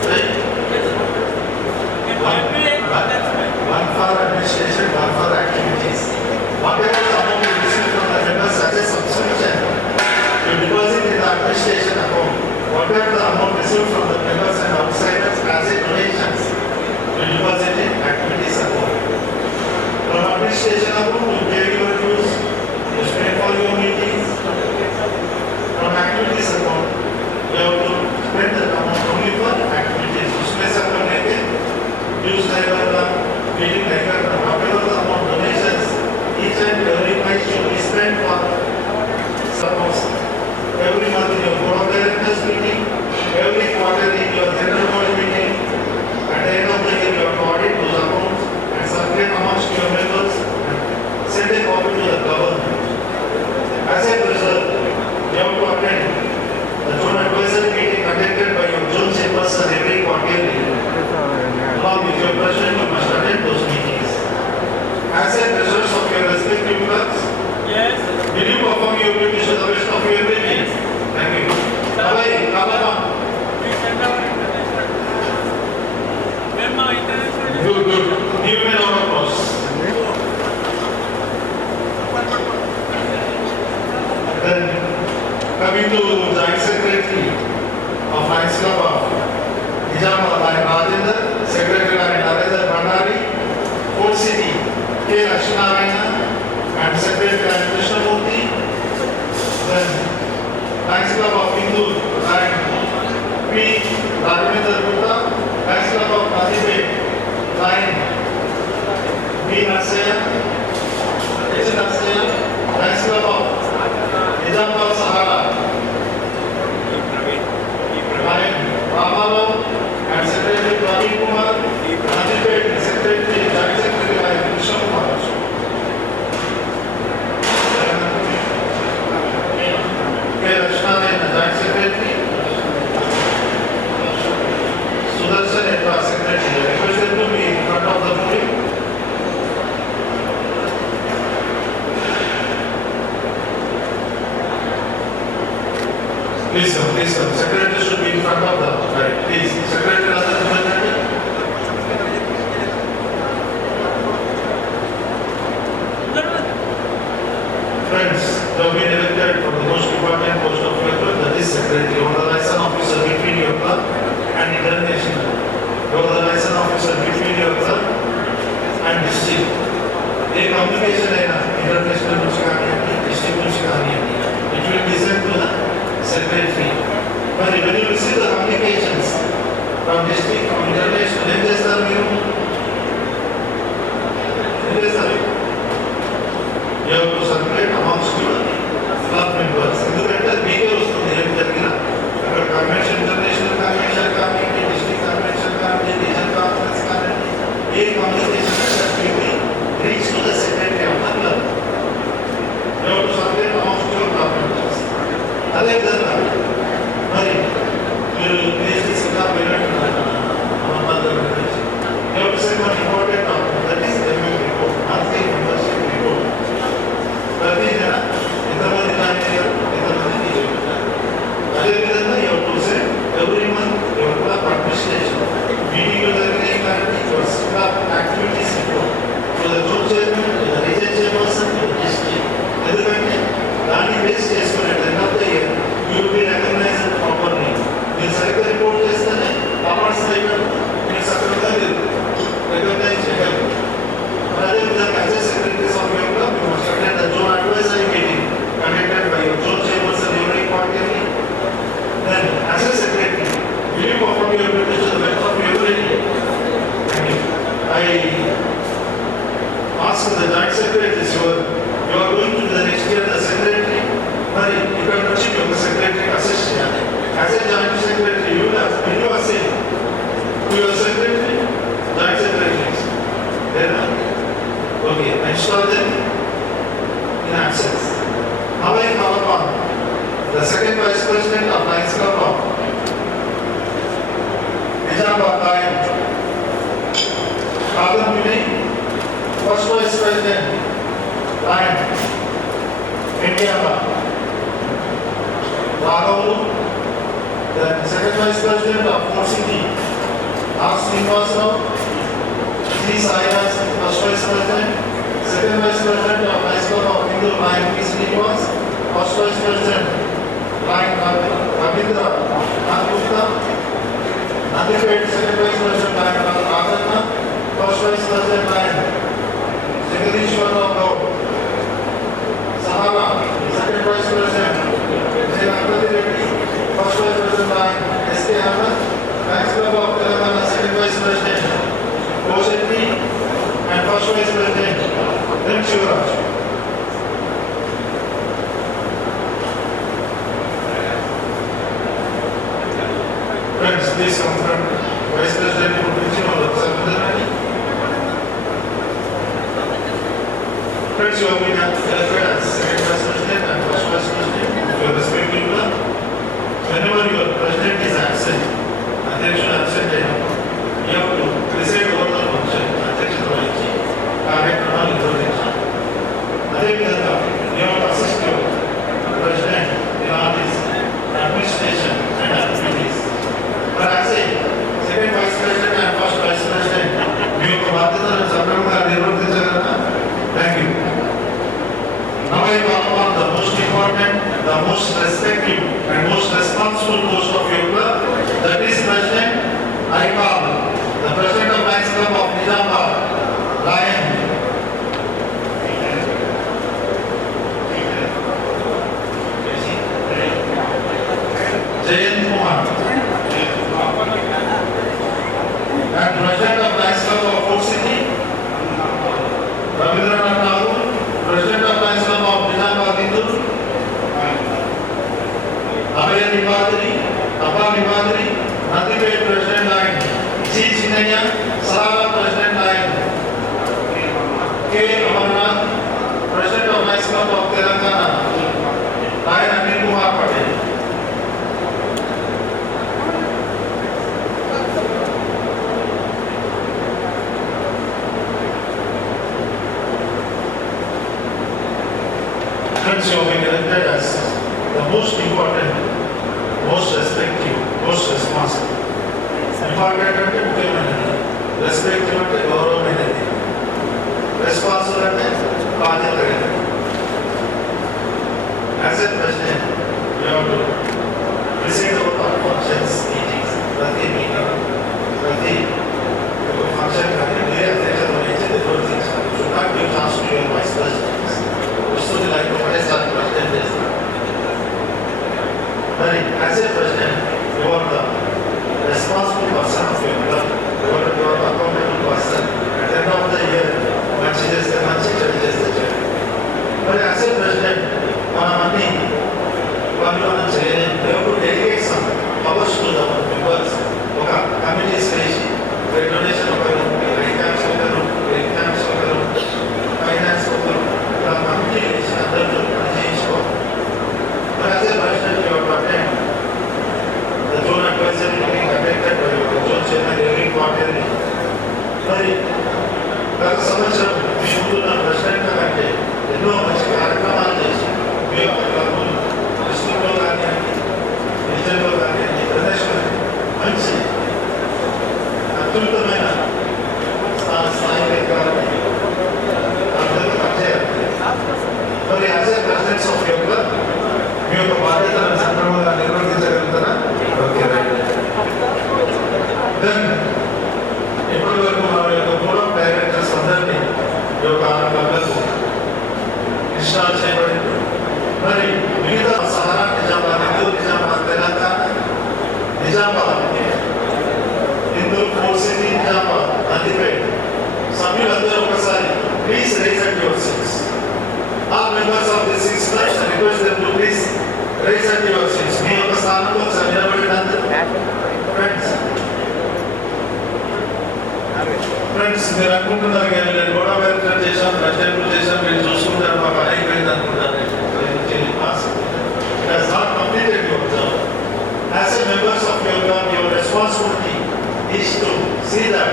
Right? One for administration, one for activities. Whatever the amount you receive from the members as a subscription, you deposit in the administration account. Whatever the amount received from the members and outsiders as a donations, you deposit in activities account. From administration account, you pay your dues, you spend for your meetings. From activities account, you have to spend the amount only for activities. उसमें से अपन लेके dues level, meeting level, whatever the amount donations, each and every price should be spent for suppose every month in your board of directors meeting, every quarter in your general board meeting, at the end of the year you have to audit those accounts and circulate amongst your members and send a copy to the government. As a result, you have to attend the zone advisory meeting conducted by your zone chairperson every quarterly. Along with your president, you must attend those meetings. As a treasurers of your respective clubs, yes, will you perform your duties to the best of your ability? Thank you. Bye. Good, good. Give me a round of applause. Then, coming to the Joint Secretary of Lions Club of Nizamabad, Lion Rajendra, Secretary Lion Narendra Bhandari, Port City, K. Lakshminarayana, and Secretary Lion Krishnamurthy. Then, Lions Club of Hindu, Lion P. Rajendra Gupta, Lions Club of Nadipet, Lion B. Narsaya, H. Narsaya, Lions Club of Nizamabad Sahara, Lion Ramarao, and Secretary Praveen Kumar, Nadipet, Secretary, Joint Secretary Lion Krishna Kumar. Please, sir. Secretary should be in front of the, right, please. Secretary, other representative. Friends, you have been elected for the most important post of your club, that is secretary, or the liaison officer between your club and international. You are the liaison officer between your club and district. A communication అయినా international నుంచి కానివ్వండి, district నుంచి కానివ్వండి, it will be sent to the secretary. But when you receive the communications from district, from international, ఏం చేస్తారు మీరు? ఏం చేస్తారు? You have to circulate amongst your club members. ఎందుకంటే అది మీకే వస్తుంది ఏం జరిగినా. అక్కడ కన్వెన్షన్, ఇంటర్నేషనల్ కన్వెన్షన్ కానివ్వండి, డిస్ట్రిక్ట్ కన్వెన్షన్ కానివ్వండి, రీజనల్ కాన్ఫరెన్స్ కానివ్వండి, a communication reach to the secretary of the club. You have to circulate amongst your club members. అదేవిధంగా మరి మీరు దేశీ క్లబ్ వెళ్ళినట్టున్నారు You have to send one important document, that is MM report, monthly membership report. ప్రతి నెల ఎంతమంది జాయిన్ అయ్యారు, ఎంతమంది తీసుకుంటారు. అదేవిధంగా you have to send every month your club administration, మీటింగ్లు జరిగినాయి కానీ your club activities report to the group chairman, to the region chairperson, to the district. ఎందుకంటే దాన్ని బేస్ చేసుకుని at the end of the year you will be recognized properly. మీరు సరిగ్గా రిపోర్ట్ చేస్తేనే అవార్డ్స్ అయినప్పుడు మీరు సక్రమంగా రికగ్నైజ్ చేయగలరు. అదేవిధంగా as a secretaries of your club, you must attend the zone advisory meeting conducted by your zone chairperson every quarterly. Then as a secretary, will you perform your duties to the best of your ability? Thank you. I ask the joint secretaries, you are going to the next year the secretary, మరి ఇక్కడ నుంచి ఒక secretary assist చేయాలి. As a joint secretary, you will assign to your secretary, joint secretaries. Then, okay, install them in absence. Now I call upon the second vice president of Lions Club of Nizamabad, Lion, Kadam Vinay, first vice president, Lion, India, Raghavlu, the second vice president of Fort City, R. Srinivasrao, Sri Sairaj, first vice president, second vice president of High School of Hindu, Lion P. Srinivas, first vice president, Lion Ravindra Nath Gupta, Nandipet, second vice president, Lion Radhana, first vice president, Lion Jagadishwara Gaur, Sahara, second vice president, Jayanti Reddy, first vice president, Lion S.K. Ahmed, Lions Club of Telangana, second vice president, Koshetty, and first vice president, M. Shivraj. Friends, please come front. Vice President, Principal of Samadhanani. Friends, you have been elected as second vice president and first vice president of your respective club. Whenever your president is absent, Adhyakshya absent, you have to preside over the function, Adhyakshya వహించి కార్యక్రమాలు నిర్వహించాలి. అదేవిధంగా you have to assist your president in all his administration and activities. But as a second vice president and first vice president, మీ యొక్క బాధ్యతలను సక్రమంగా నిర్వర్తించగలరా? Thank you. Now I call upon the most important, the most respected and most responsible post of your club, that is president. I call the president of Lions Club of Nizamabad, Lion Jayant Kumar, and president of Lions Club of Fort City, Ravindranath Tagore, president of Lions Club of Nizamabad Hindu, Abhay Nipadri, Abha Nipadri, Nandipet president Lion, C. Chinaya, Sahara president Lion, K. Amarnath, president of Lions Club of Telangana, Lion Anil Kumar Patel. Friends, you have been elected as the most important most respective, most responsible. Important అంటే ముఖ్యమైనది, రెస్పెక్టివ్ అంటే గౌరవమైనది, రెస్పాన్సిబుల్ అంటే బాధ్యత కలిగినది. As a president, you have to preside over all functions, meetings, ప్రతి మీటింగ్, ప్రతి ఫంక్షన్ కానీ మీరే అధ్యక్షత వహించి నిర్వర్తించాలి. You should not give chance to your vice presidents. వస్తుంది లైక్ ఒకటేసారి ప్రెసిడెంట్ చేస్తారు. మరి as a president, you are the responsible person of your club. You are the accountable person. At the end of the year, మంచి చేస్తే మంచి, చెడు చేస్తే చెడు. మరి as a president, మనమన్నీ మనం చేయలేము. దేవుడు delegate some powers to the members. ఒక కమిటీస్ వేసి డొనేషన్ ఒకరు, ఐకామ్స్ ఒకరు, ఎగ్జామ్స్ ఒకరు, ఫైనాన్స్ ఒకరు, ఇలా కమిటీ వేసి అందరితో పని చేయించుకోవాలి. మరి అదే president attend the zone advisory meeting conducted by zone chairman every quarterly. మరి గత సంవత్సరం మీ ముందున్న ప్రెసిడెంట్ కంటే ఎన్నో మంచి కార్యక్రమాలు చేసి డిస్ట్రిక్ట్లో కానివ్వండి, డివిజన్లో కానివ్వండి, ప్రదేశంలో మంచి అత్యున్నతమైన స్థాయి కావాలని అందరికీ పనిచేయాలి. మరి as a presidents of your club మీ యొక్క బాధ్యతలను సక్రమంగా నిర్వర్తించగలుగుతారా? Okay, right. దెన్ ఇప్పటి వరకు మన యొక్క బోర్డ్ ఆఫ్ డైరెక్టర్స్ అందరినీ ఈ యొక్క 6 క్లబ్లకు ఇన్స్టాల్ చేయబడింది. మరి మిగతా సహారా, నిజామాబాద్, హిందూ, నిజామాబాద్, తెలంగాణ, నిజామాబాద్, హిందూ, ఫోర్ సిటీ, నిజామాబాద్, నందిపేట సభ్యులందరూ ఒకసారి please rise at your seats. All members of the 6 clubs request them to please rise at your seats. మీ యొక్క స్థానంలో నిలబడినందుకు ఫ్రెండ్స్ మీరు అనుకుంటున్నారు కానీ నేను కూడా వెరిఫై చేశాను, ప్రెసిడెంట్ చేశాను, మీరు చూసుకుంటారు, మాకు అయిపోయింది అనుకుంటారు. It has not completed your job. As a members of your club, your responsibility is to see that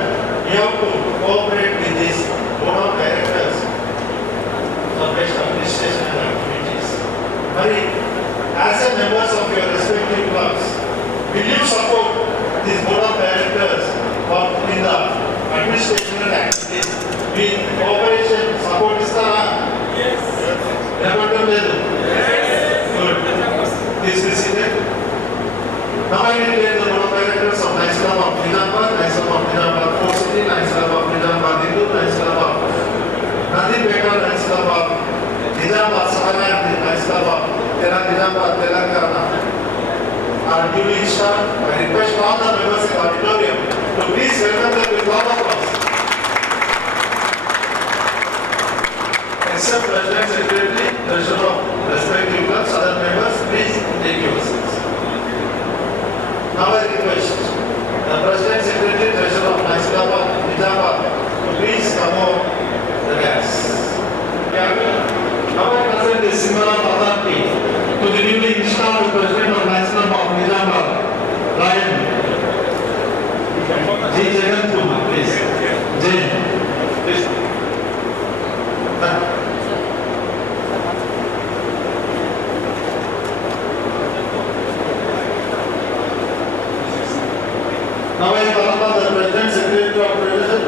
you have to cooperate with this board of directors for best administration and activities. But as a members of your respective clubs, will you support this board of directors for in the administration and activities? With cooperation, support istara? Yes. Evaluate ledu? Good. Please be seated. Now I declare the board of directors of Lions Club of Nizamabad, Lions Club of Nizamabad, Fort City, Lions Club of Nizamabad, Hindu, Lions Club of Nandipeta, Lions Club of Nizamabad, Sahara, Lions Club of Nizamabad, Telangana are duly installed. I request all the members in the auditorium to please welcome them with all of us. Except President, Secretary, Treasurer of respective clubs, other members, please take your seats. Now I request the President, Secretary, Treasurer of Lions Club of Nizamabad to please come over the dais. Now I present the symbol of authority to the newly installed President of Lions Club of Nizamabad, Ryan G. Jagannath, please. Jay, please. Now I call upon the President, Secretary of Treasury.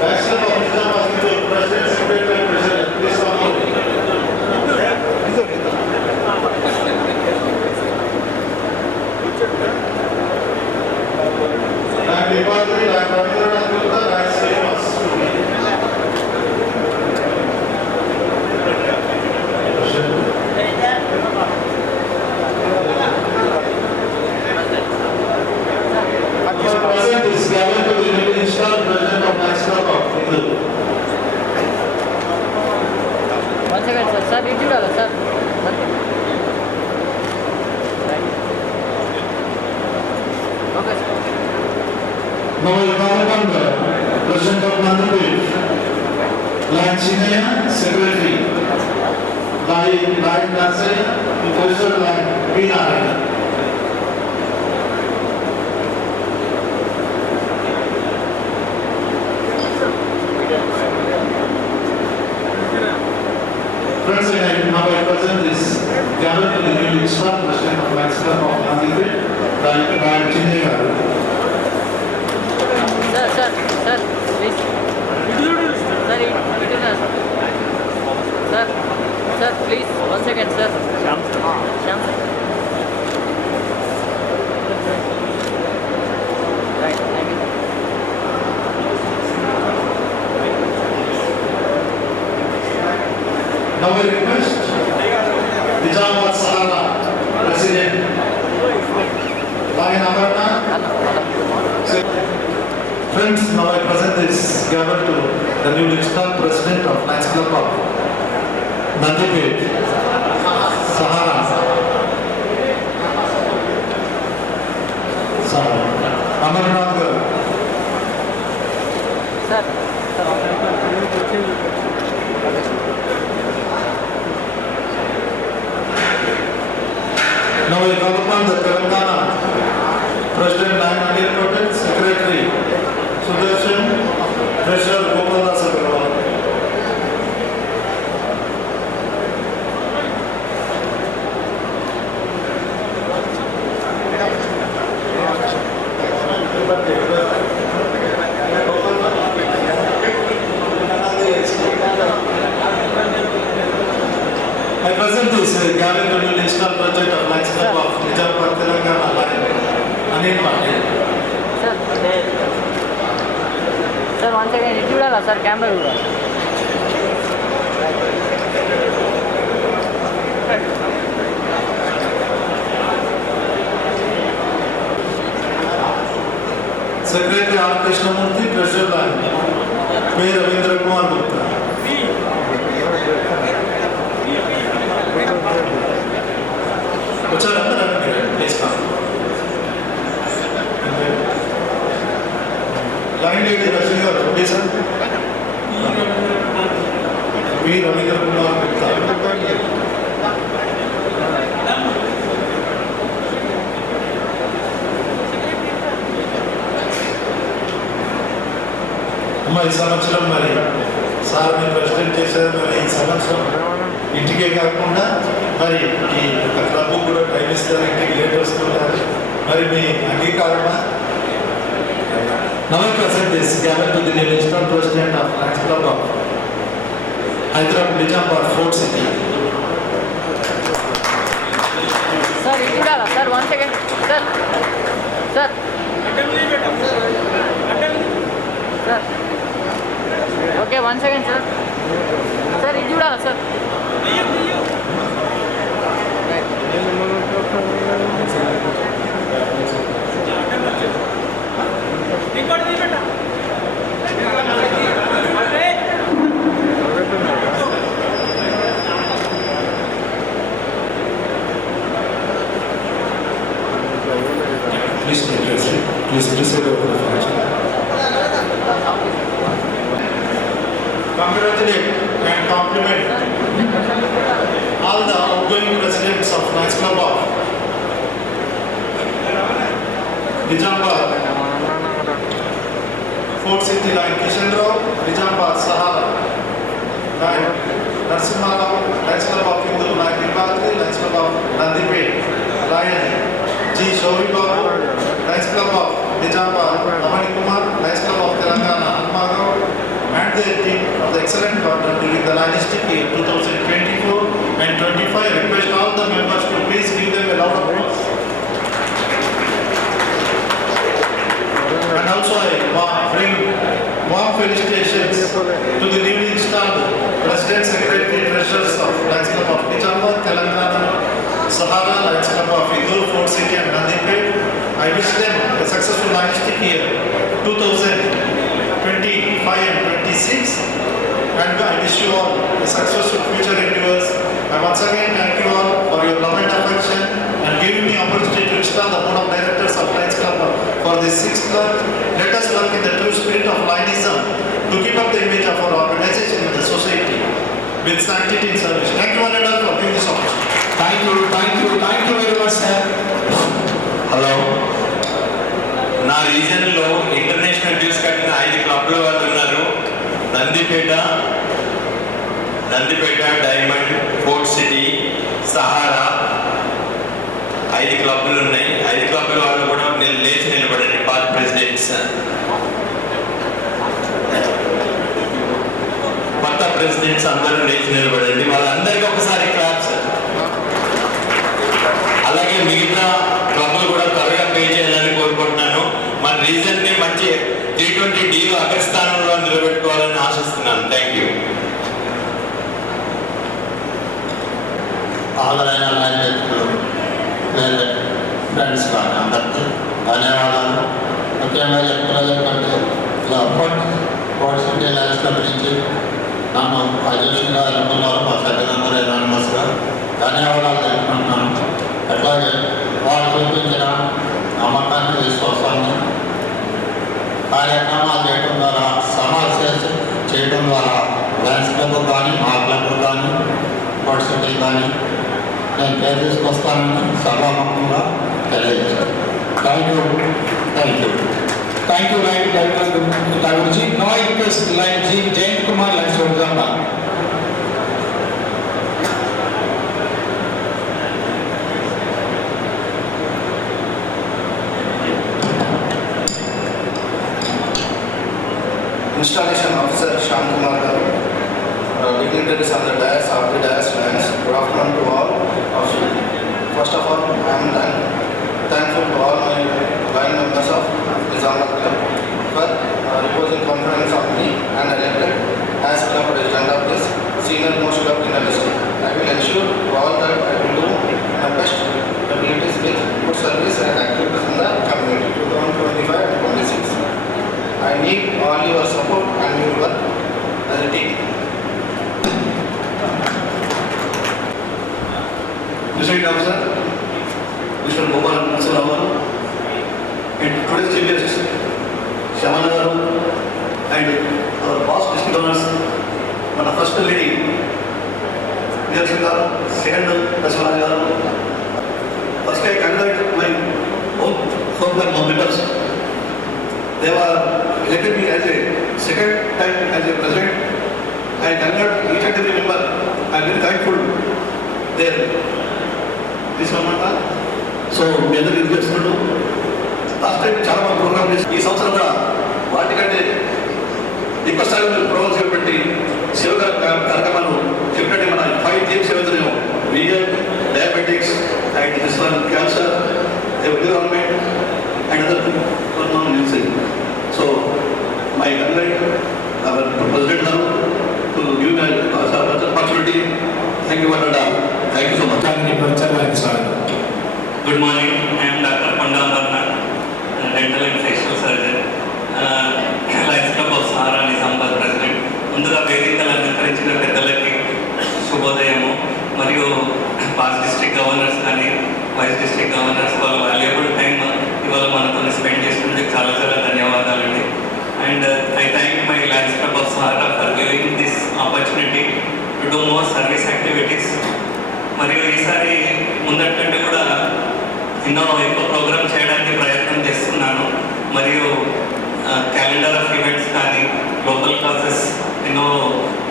Bachelor of Nizamabad, Hindu, President, Secretary of Treasury, please come on. Like Department, like Rabindranath Gupta, like Srinivas. Present is gathered to the newly installed President of Lions Club of Hindu. One second, sir. Sir, did you tell us, sir? Okay, sir. Now I call upon the President of Nandipet, Lion Chinaya, Secretary, Lion Nansari, Treasurer Lion P. Narayana. చిన్ని గారు. Sir, please. Sir, it is us. Sir, please, 1 second, sir. Shyam. Right, thank you. Now I request Nizamabad Sahara President Lion Amarna. Friends, now I present this gavel to the newly installed President of Lions Club of Nandipet, Sahara. Amarnath garu. Sir. Now I call upon the Telangana President Lion Nandipet, Secretary Sudarshan, Treasurer Gopaldas Agarwal. I present this gavel to newly installed project of Lions Club of Nizamabad, Telangana, Lion Anil Patil. Sir, 1 second, it చూడాలా sir camera చూడాలి. Secretary R. Krishnamurthy, Treasurer Lion P. Ravindra Kumar Gupta. వచ్చారు అందరూ please come. Lion lady Rajani garu please sir. P Ravindra Kumar Gupta. అమ్మ ఈ సంవత్సరం మరి సార్ మీరు ప్రెసిడెంట్ చేశారు. మరి ఈ సంవత్సరం ఇంటికే కాకుండా మరి ఈ క్లబ్ కూడా టైం ఇస్తారు, ఇంటికి లేట్ వస్తుంటారు. మరి మీ అంగీకారమా? Now I present this gavel to the newly installed President of Lions Club of Hyderabad, Nizamabad, Fort City. Sir ఇది చూడాలా సార్ 1 second sir. Okay 1 second sir. Sir ఇది చూడాలా sir. Please proceed over the function. Congratulate and compliment all the outgoing presidents of Lions Club of Nizamabad, Fort City Lion Kishan Rao, Nizamabad Sahara, Lion Narsimha Rao, Lions Club of Hindu, Lion Nipatri, Lions Club of Nandipet, Lion G. Shauri Babu, Lions Club of Nizamabad, Amani Kumar, Lions Club of Telangana, Almagav, and their team of the excellent work done during the dynastic year 2024 and 25. Request all the members to please give them a round of applause. And also I bring warm felicitations to the newly installed President, Secretary, Treasurers of Lions Club of Nizamabad, Telangana, Sahara, Lions Club of Hindu, Fort City and Nandipet. I wish them a successful dynastic year 2025 and 26, and I wish you all a successful future endeavors. I once again thank you all for your love and affection and giving me opportunity to install the board of directors of Lions Club for this 6th club. Let us work in the true spirit of Lionism to keep up the image of our organization in the society with sanctity in service. Thank you all and all for giving this opportunity. Thank you very much, sir. Hello, నా రీజన్లో international dues కట్టిన 5 క్లబ్ల వాళ్ళు ఉన్నారు. Nandipet, diamond, fort city, Sahara 5 క్లబ్లు ఉన్నాయి. 5 క్లబ్ల వాళ్ళు కూడా లేచి నిలబడండి. పార్ట్ ప్రెసిడెంట్స్, కొత్త ప్రెసిడెంట్స్ అందరూ లేచి నిలబడండి. వాళ్ళందరికీ ఒకసారి క్లాప్స్. అలాగే మిగతా క్లబ్లు కూడా త్వరగా పే చేయాలని కోరుకుంటున్నాను. మన రీజన్ ని మంచి 320Dలో అగ్రస్థానంలో నిలబెట్టుకోవాలని ఆశిస్తున్నాను. Thank you. ఆదరైన నాయకులు, ఫ్రెండ్స్ కానీ అందరికీ ధన్యవాదాలు. ముఖ్యంగా చెప్తున్నది ఏంటంటే ఇలా పోర్ట్సిటీ లైన్స్ క్లబ్ నుంచి నన్ను అధ్యక్షుడిగా ఎన్నుకున్నారు. మా సభ్యులందరూ ఎనానిమస్గా ధన్యవాదాలు తెలుపుకుంటున్నాను. అట్లాగే వాళ్ళు చూపించిన నమ్మకాన్ని తీసుకొస్తాను. కార్యక్రమాలు చేయడం ద్వారా, సమావేశాలు చేయడం ద్వారా లైన్స్ క్లబ్ కానీ, మా క్లబ్ కానీ, పోర్ట్సిటీ కానీ నేను పేరు తీసుకొస్తానని సభాముఖంగా తెలియజేస్తాను. Thank you. Thank you lion గురించి. No request lion G Jayant Kumar lion చూద్దాం. Installation Officer Shyam Kumar Garu, dignitaries on the dais, of the dais lines, good afternoon to all of you. First of all, I am thankful to all my line members of Nizamabad Club for reposing confidence on me and elected as club president of this senior most club in the district. I will ensure all that I will do my best abilities with good service and activities in the community 2025-26. I need all your support and your work as a team. President Officer, Mr. Gopal Salawar, and today's chief guests, Shamana Garu, and our boss district owners, మన first lady నిరక్షణ గారు, సెకండ్ దశమరాజు గారు. First I congrats my home members. They were elected me as a second time as a president. I congratulate each and every member. I am very thankful there. This moment, so మీ అందరికీ ఇది చేస్తున్నాడు. Last time చాలా మంది ప్రోగ్రామ్ చేసి ఈ సంవత్సరం కూడా వాటికంటే ఎక్కువ స్థాయిలో ప్రోగ్రామ్స్ చేపట్టి సేవ కార్యక్రమాలు చెప్పినట్టు మన 5 థీమ్స్ ఏవైతున్నాయో vision, diabetics and this one cancer, environment and other నిలిచింది. So my congrat our president garu to give my opportunity. Thank you for that. Thank you so much. Good morning. I am Dr. Panda Amarnath, dental and facial surgeon, Lions Club of Sahara Nizamabad president. ముందుగా వేదికలు అలంకరించిన పెద్దలకి శుభోదయము. మరియు pass district governors కానీ vice district governors వాళ్ళ valuable time ఇవాళ మనతో స్పెండ్ చేసినందుకు చాలా చాలా ధన్యవాదాలండి. And I thank my Lions Club of Sahara for giving this opportunity to do more service activities. మరియు ఈసారి ముందటంటే కూడా ఎన్నో ఎక్కువ ప్రోగ్రామ్ చేయడానికి ప్రయత్నం చేస్తున్నాను. మరియు క్యాలెండర్ ఆఫ్ ఈవెంట్స్ కానీ, లోకల్ కాజెస్, ఎన్నో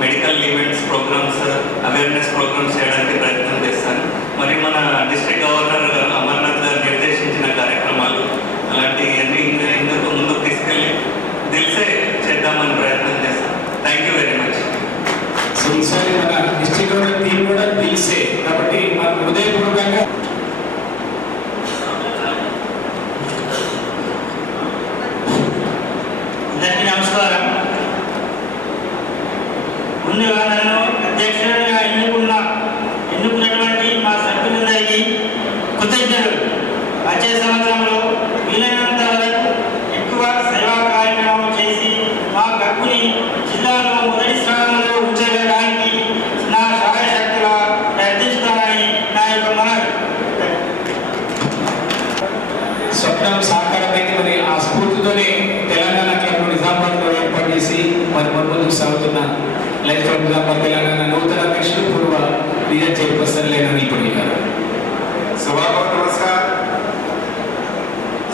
medical events programs, awareness programs చేయడానికి ప్రయత్నం చేస్తాను. మరియు మన డిస్ట్రిక్ట్ గవర్నర్ గారు అమర్నాథ్ గారు నిర్దేశించిన కార్యక్రమాలు అలాంటివన్నీ ఇందుకు ముందుకు తీసుకెళ్ళి దిల్సే చేద్దామని ప్రయత్నం చేస్తాను. Thank you very much. So ఈసారి మన డిస్ట్రిక్ట్ టీం కూడా దిల్సే కాబట్టి మన హృదయపూర్వకంగా అందరికీ నమస్కారం. ముందుగా నన్ను అధ్యక్షుడిగా ఎన్నుకున్నటువంటి మా సభ్యులందరికీ కృతజ్ఞతలు. వచ్చే సంవత్సరంలో వీలైనంత వరకు ఎక్కువ సేవా కార్యక్రమం చేసి మా క్లబ్ని జిల్లాలో మొదటి స్థానంలో ఉంచడానికి నా సహాయశక్తిగా ప్రయత్నిస్తానని నా యొక్క మనవి. స్వప్నం సాకారమైంది. మరి ఆ స్ఫూర్తితోనే తెలంగాణ క్లబ్ నిజామాబాద్లో ఏర్పాటు చేసి మరి ముందుకు సాగుతున్న లైఫ్ క్లబ్ నిజామాబాద్ తెలంగాణ నూతన అధ్యక్షుడు పూర్వ రీజన్ చైర్పర్సన్ లేనని ఇప్పుడు గారు. सभा को नमस्कार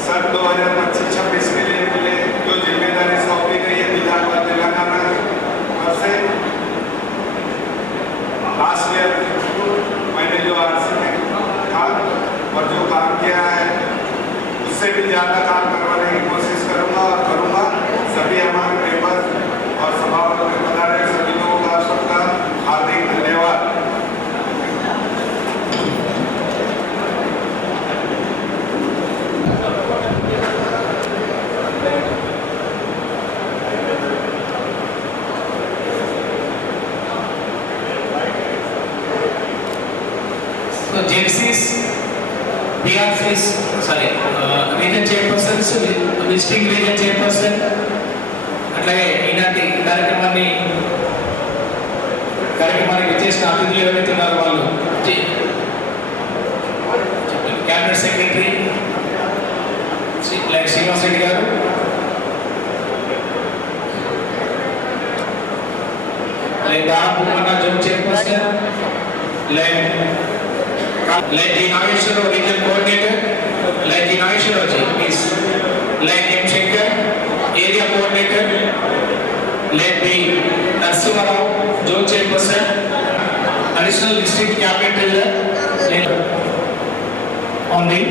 सर। 2025-26 के लिए मुझे जो जिम्मेदारी सौंपी गई है निजामाबाद तेलंगाना से, लास्ट ईयर मैंने जो आरसी में था और जो काम किया है उससे भी ज़्यादा काम करवाने की कोशिश करूँगा और करूँगा। सभी हमारे मेंबर और सभापति में बता रहे सभी लोगों का सबका हार्दिक धन्यवाद। So JCs, PRCs, region chairpersons, visiting region chairperson, అట్లాగే ఈనాటి కార్యక్రమానికి వచ్చేసిన అతిథులు ఎవరైతే ఉన్నారో వాళ్ళు cabinet secretary like Srinivas Reddy garu, like Danapurna zone chairperson, like D Nageswararao regional coordinator, like D Nageswararao ji please, like M Shankar area coordinator, like B Narasimharao zone chairperson, additional district cabinet treasurer on the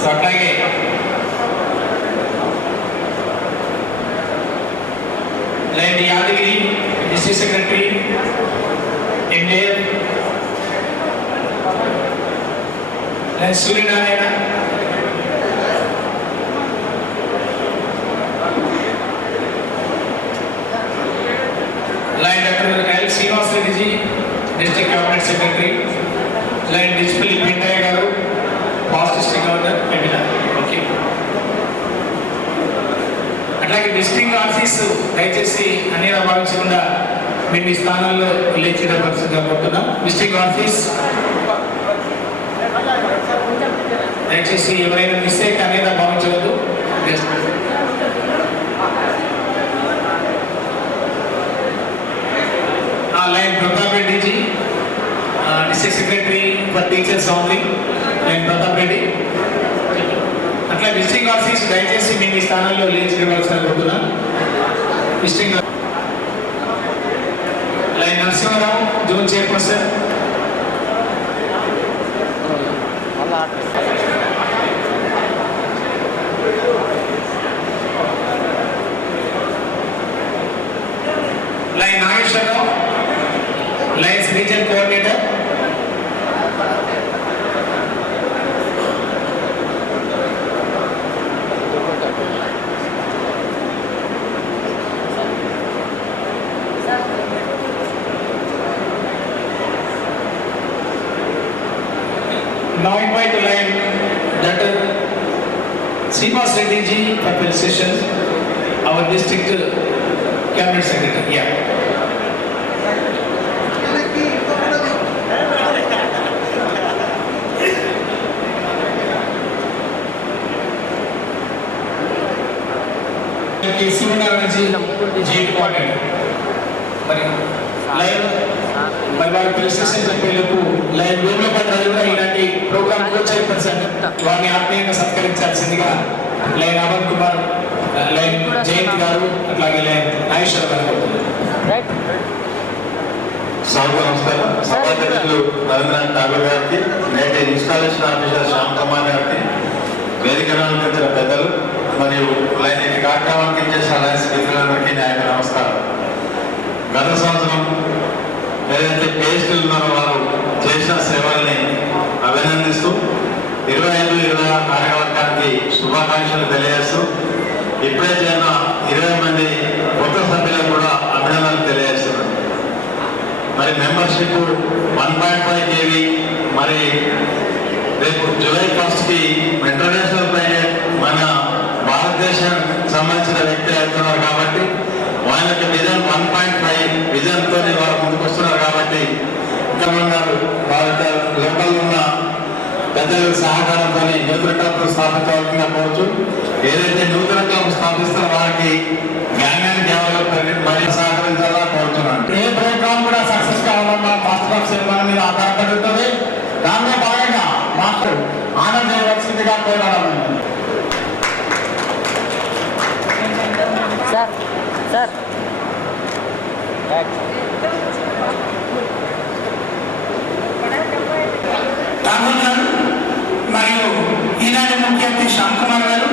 so అట్లాగే like Yadagiri district secretary MJL, like Suryanarayana, like doctor L Srinivas Reddyji district cabinet secretary, like Dispalli Pentaiah garu past district governor Pentaiah. Okay, అట్లాగే district office దయచేసి అన్ని భావించకుండా మేము మీ స్థానాల్లో లేచిన పరిస్థితిగా కోరుతున్నాం. డిస్ట్రిక్ట్ ఆఫీస్ దయచేసి ఎవరైనా మిస్టేక్ అనేది భావించవద్దు. Lion Pratap Reddyji district secretary for teachers only, lion Pratap Reddy. అట్లా డిస్ట్రిక్ట్ ఆఫీస్ దయచేసి మేము ఈ స్థానాల్లో లేచివలసిన కోరుతున్నాం. District lion Narasimharao zone chairperson, lion Nageswararao lions region coordinator, now invite the line Dr. Srinivas Reddy ji for presentation, our district cabinet secretary. Yeah. మరి వారి ప్రెసిడెన్సీ చెప్పేందుకు లైన్ రూమ్లో పడ్డారు కూడా ఇలాంటి ప్రోగ్రామ్ కో చైర్పర్సన్ వారిని ఆత్మీయంగా సత్కరించాల్సిందిగా లైన్ అమర్ కుమార్, లైన్ జయంత్ గారు, అట్లాగే లైన్ నాగేశ్వర గారు కోరుతున్నారు. నమస్కారం. సభాధ్యక్షులు రవీంద్రనాథ్ ఠాగూర్ గారికి, నేటి ఇన్స్టాలేషన్ ఆఫీసర్ శ్యామ్ కుమార్ గారికి, వేదికను అలంకరించిన పెద్దలు మరియు లైన్ ఈ కార్యక్రమానికి ఇచ్చేసిన అలయన్స్ మిత్రులందరికీ న్యాయ నమస్కారం. గత సంవత్సరం ఏదైతే పేస్టులు ఉన్నారో వారు చేసిన సేవల్ని అభినందిస్తూ 25-26 కార్యవర్గానికి శుభాకాంక్షలు తెలియజేస్తూ ఇప్పుడే చేరిన 20 మంది కొత్త సభ్యులకు కూడా అభినందనలు తెలియజేస్తున్నాను. మరి మెంబర్షిప్ 1.5 KB, మరి రేపు జూలై 1st ఇంటర్నేషనల్ పైన మన భారతదేశానికి సంబంధించిన వ్యక్తి అవుతున్నారు కాబట్టి వాళ్ళకి విజన్ 1.5 విజన్తో వారు ముందుకు వస్తున్నారు కాబట్టి భారత లోకల్ ఉన్న పెద్దల సహకారంతో నూతన క్లబ్ స్థాపించవలసిందిగా కోరుచు. ఏదైతే నూతన క్లబ్ స్థాపిస్తారో వారికి గ్యాంగ్ డెవలప్ మరియు సహకరించాలా కోరుతున్నాను. ఏ ప్రోగ్రామ్ కూడా సక్సెస్ కావాలన్నా మాస్టర్ ఆఫ్ సెరమనీ మీద ఆధారపడి ఉంటుంది. దానిలో భాగంగా మాస్టర్ ఆనంద్ చేయవలసిందిగా కోరాలి. సార్ రాహుల్ గారు మరియు ఈనాటి ముఖ్య అతిథి శ్యామ్ కుమార్ గారు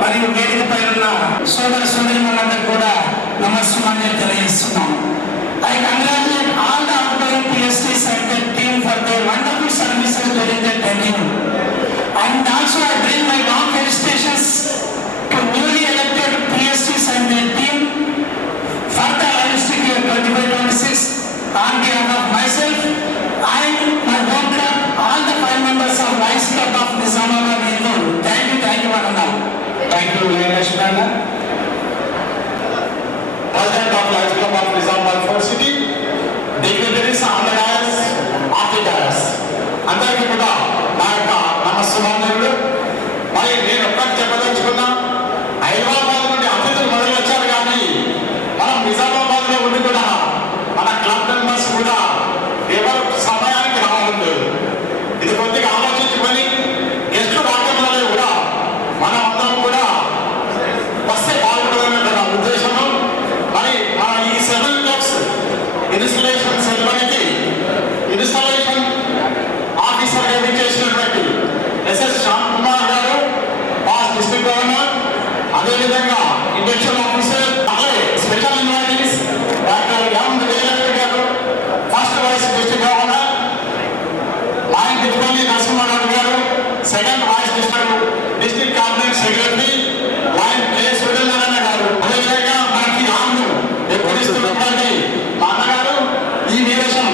మరియు వేదికపై ఉన్న సోదర సోదరిమణులందరూ కూడా నమస్కారాలు తెలియజేస్తున్నాం. I congratulate all the outgoing PSTs and their team for their wonderful services during their tenure. And also I bring my warm felicitations to newly elected PSTs and their team for the holistic year 25-26 on behalf of myself and my home club, all the 5 members of Lions Club of Nizamabad, Indore. Thank you, Vandana. Thank you, Lakshmana. President of Lions Club of Nizamabad 4 City, dignitaries on the dais, off the dais. అందరికీ కూడా నా యొక్క నమస్కారాలు. మరి నేను ఒక్కటి చెప్పదలుచుకున్నా, హైదరాబాద్ నుండి అతిథులు మొదలు వచ్చారు కానీ మనం నిజామాబాద్లో ఉండి కూడా మన క్లబ్ మెంబర్స్ కూడా ఎవరు సమయానికి రావాలి. ఇది కొద్దిగా ఆలోచించుకొని గెస్టులు రావడంలో కూడా మనం అందరం కూడా వస్తే బాగుంటుందనే నా ఉద్దేశము. మరి మన ఈ 7 క్లబ్స్ ఇన్స్టలేషన్ సెరమనీకి ఇన్స్టాలేషన్ ఆఫీసర్గా చేసినటువంటి ఎస్ఎస్ Shyam Kumar garu, pass district governor, అదేవిధంగా ఇండస్ట్రియల్ ఆఫీసర్, అలాగే special invitees doctor M Vijayalakshmi garu, first vice district governor, lion Tirupati Narasimharao garu, second vice district cabinet secretary lion K Suryanarayana garu, అదేవిధంగా మనకి ఆమెను ఎప్పుడు ఇస్తున్నటువంటి మా అన్నగారు ఈ నివేశం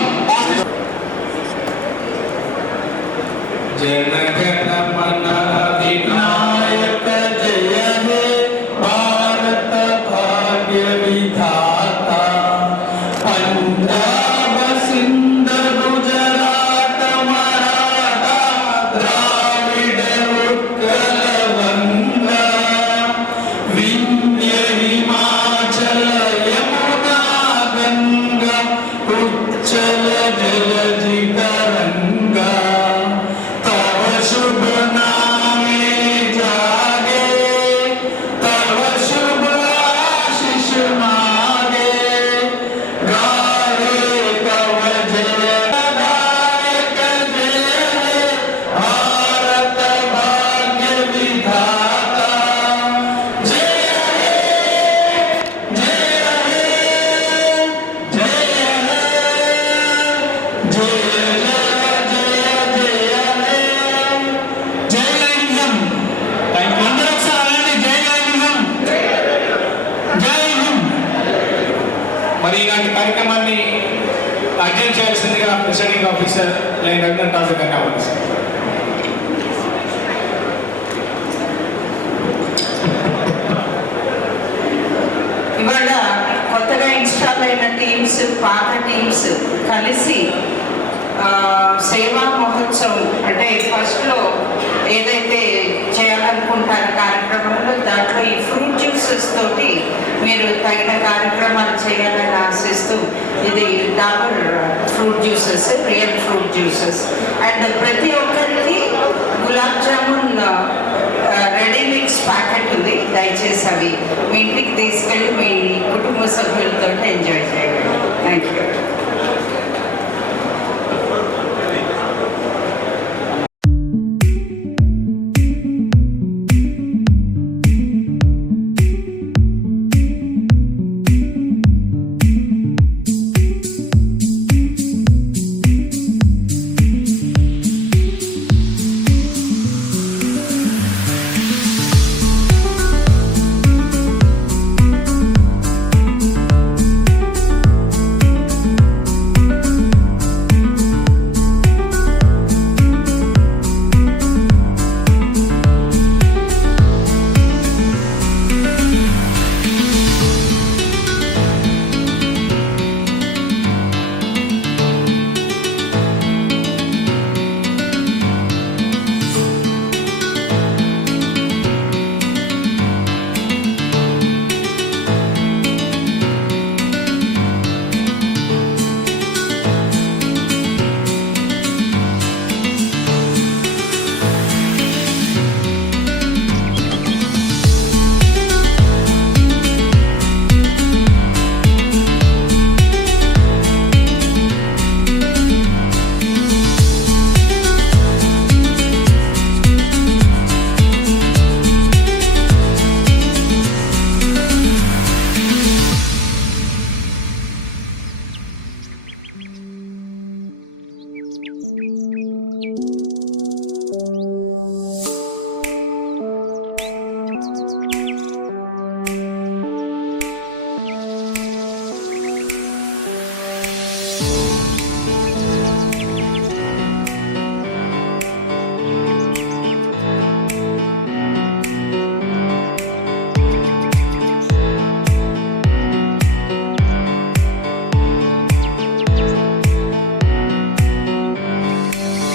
జనగణమన వినాయక జయ హే భారత భాగ్య విధాత పంజాబ సింధ గుజరాత మరాఠా ద్రావిడ ఉత్కల వంగ వింధ్య హిమాచల యమునా గంగా ఉచ్చల జలధి తరంగా शुभ नामे जागे तव शुभ आशीष मागे गाये तव जयदायक जय भारत भाग्य विधाता जय हे जय हे जय हे जय మరి ఇలాంటి కార్యక్రమాన్ని అటెండ్ చేయాల్సిందిగా ప్రిసైడింగ్ ఆఫీసర్ లైన్ రవీంద్రనాథ్ గారిని ఆహ్వానిస్తారు. ఇవాళ కొత్తగా ఇన్స్టాల్ అయిన టీమ్స్, పాత టీమ్స్ కలిసి సేవా మహోత్సవం అంటే ఫస్ట్లో ఏదైతే చేయాలనుకుంటారు కార్యక్రమంలో దాంట్లో ఈ ఫ్రూట్ జ్యూసెస్ తోటి మీరు తగిన కార్యక్రమాలు చేయాలని ఆశిస్తూ ఇది Dabur fruit juices, real fruit juices. And ప్రతి ఒక్కరికి గులాబ్ జామున్ రెడీ మిక్స్ ప్యాకెట్ ఉంది. దయచేసి అవి మీ ఇంటికి తీసుకెళ్ళి మీ కుటుంబ సభ్యులతో ఎంజాయ్ చేయండి. Thank you.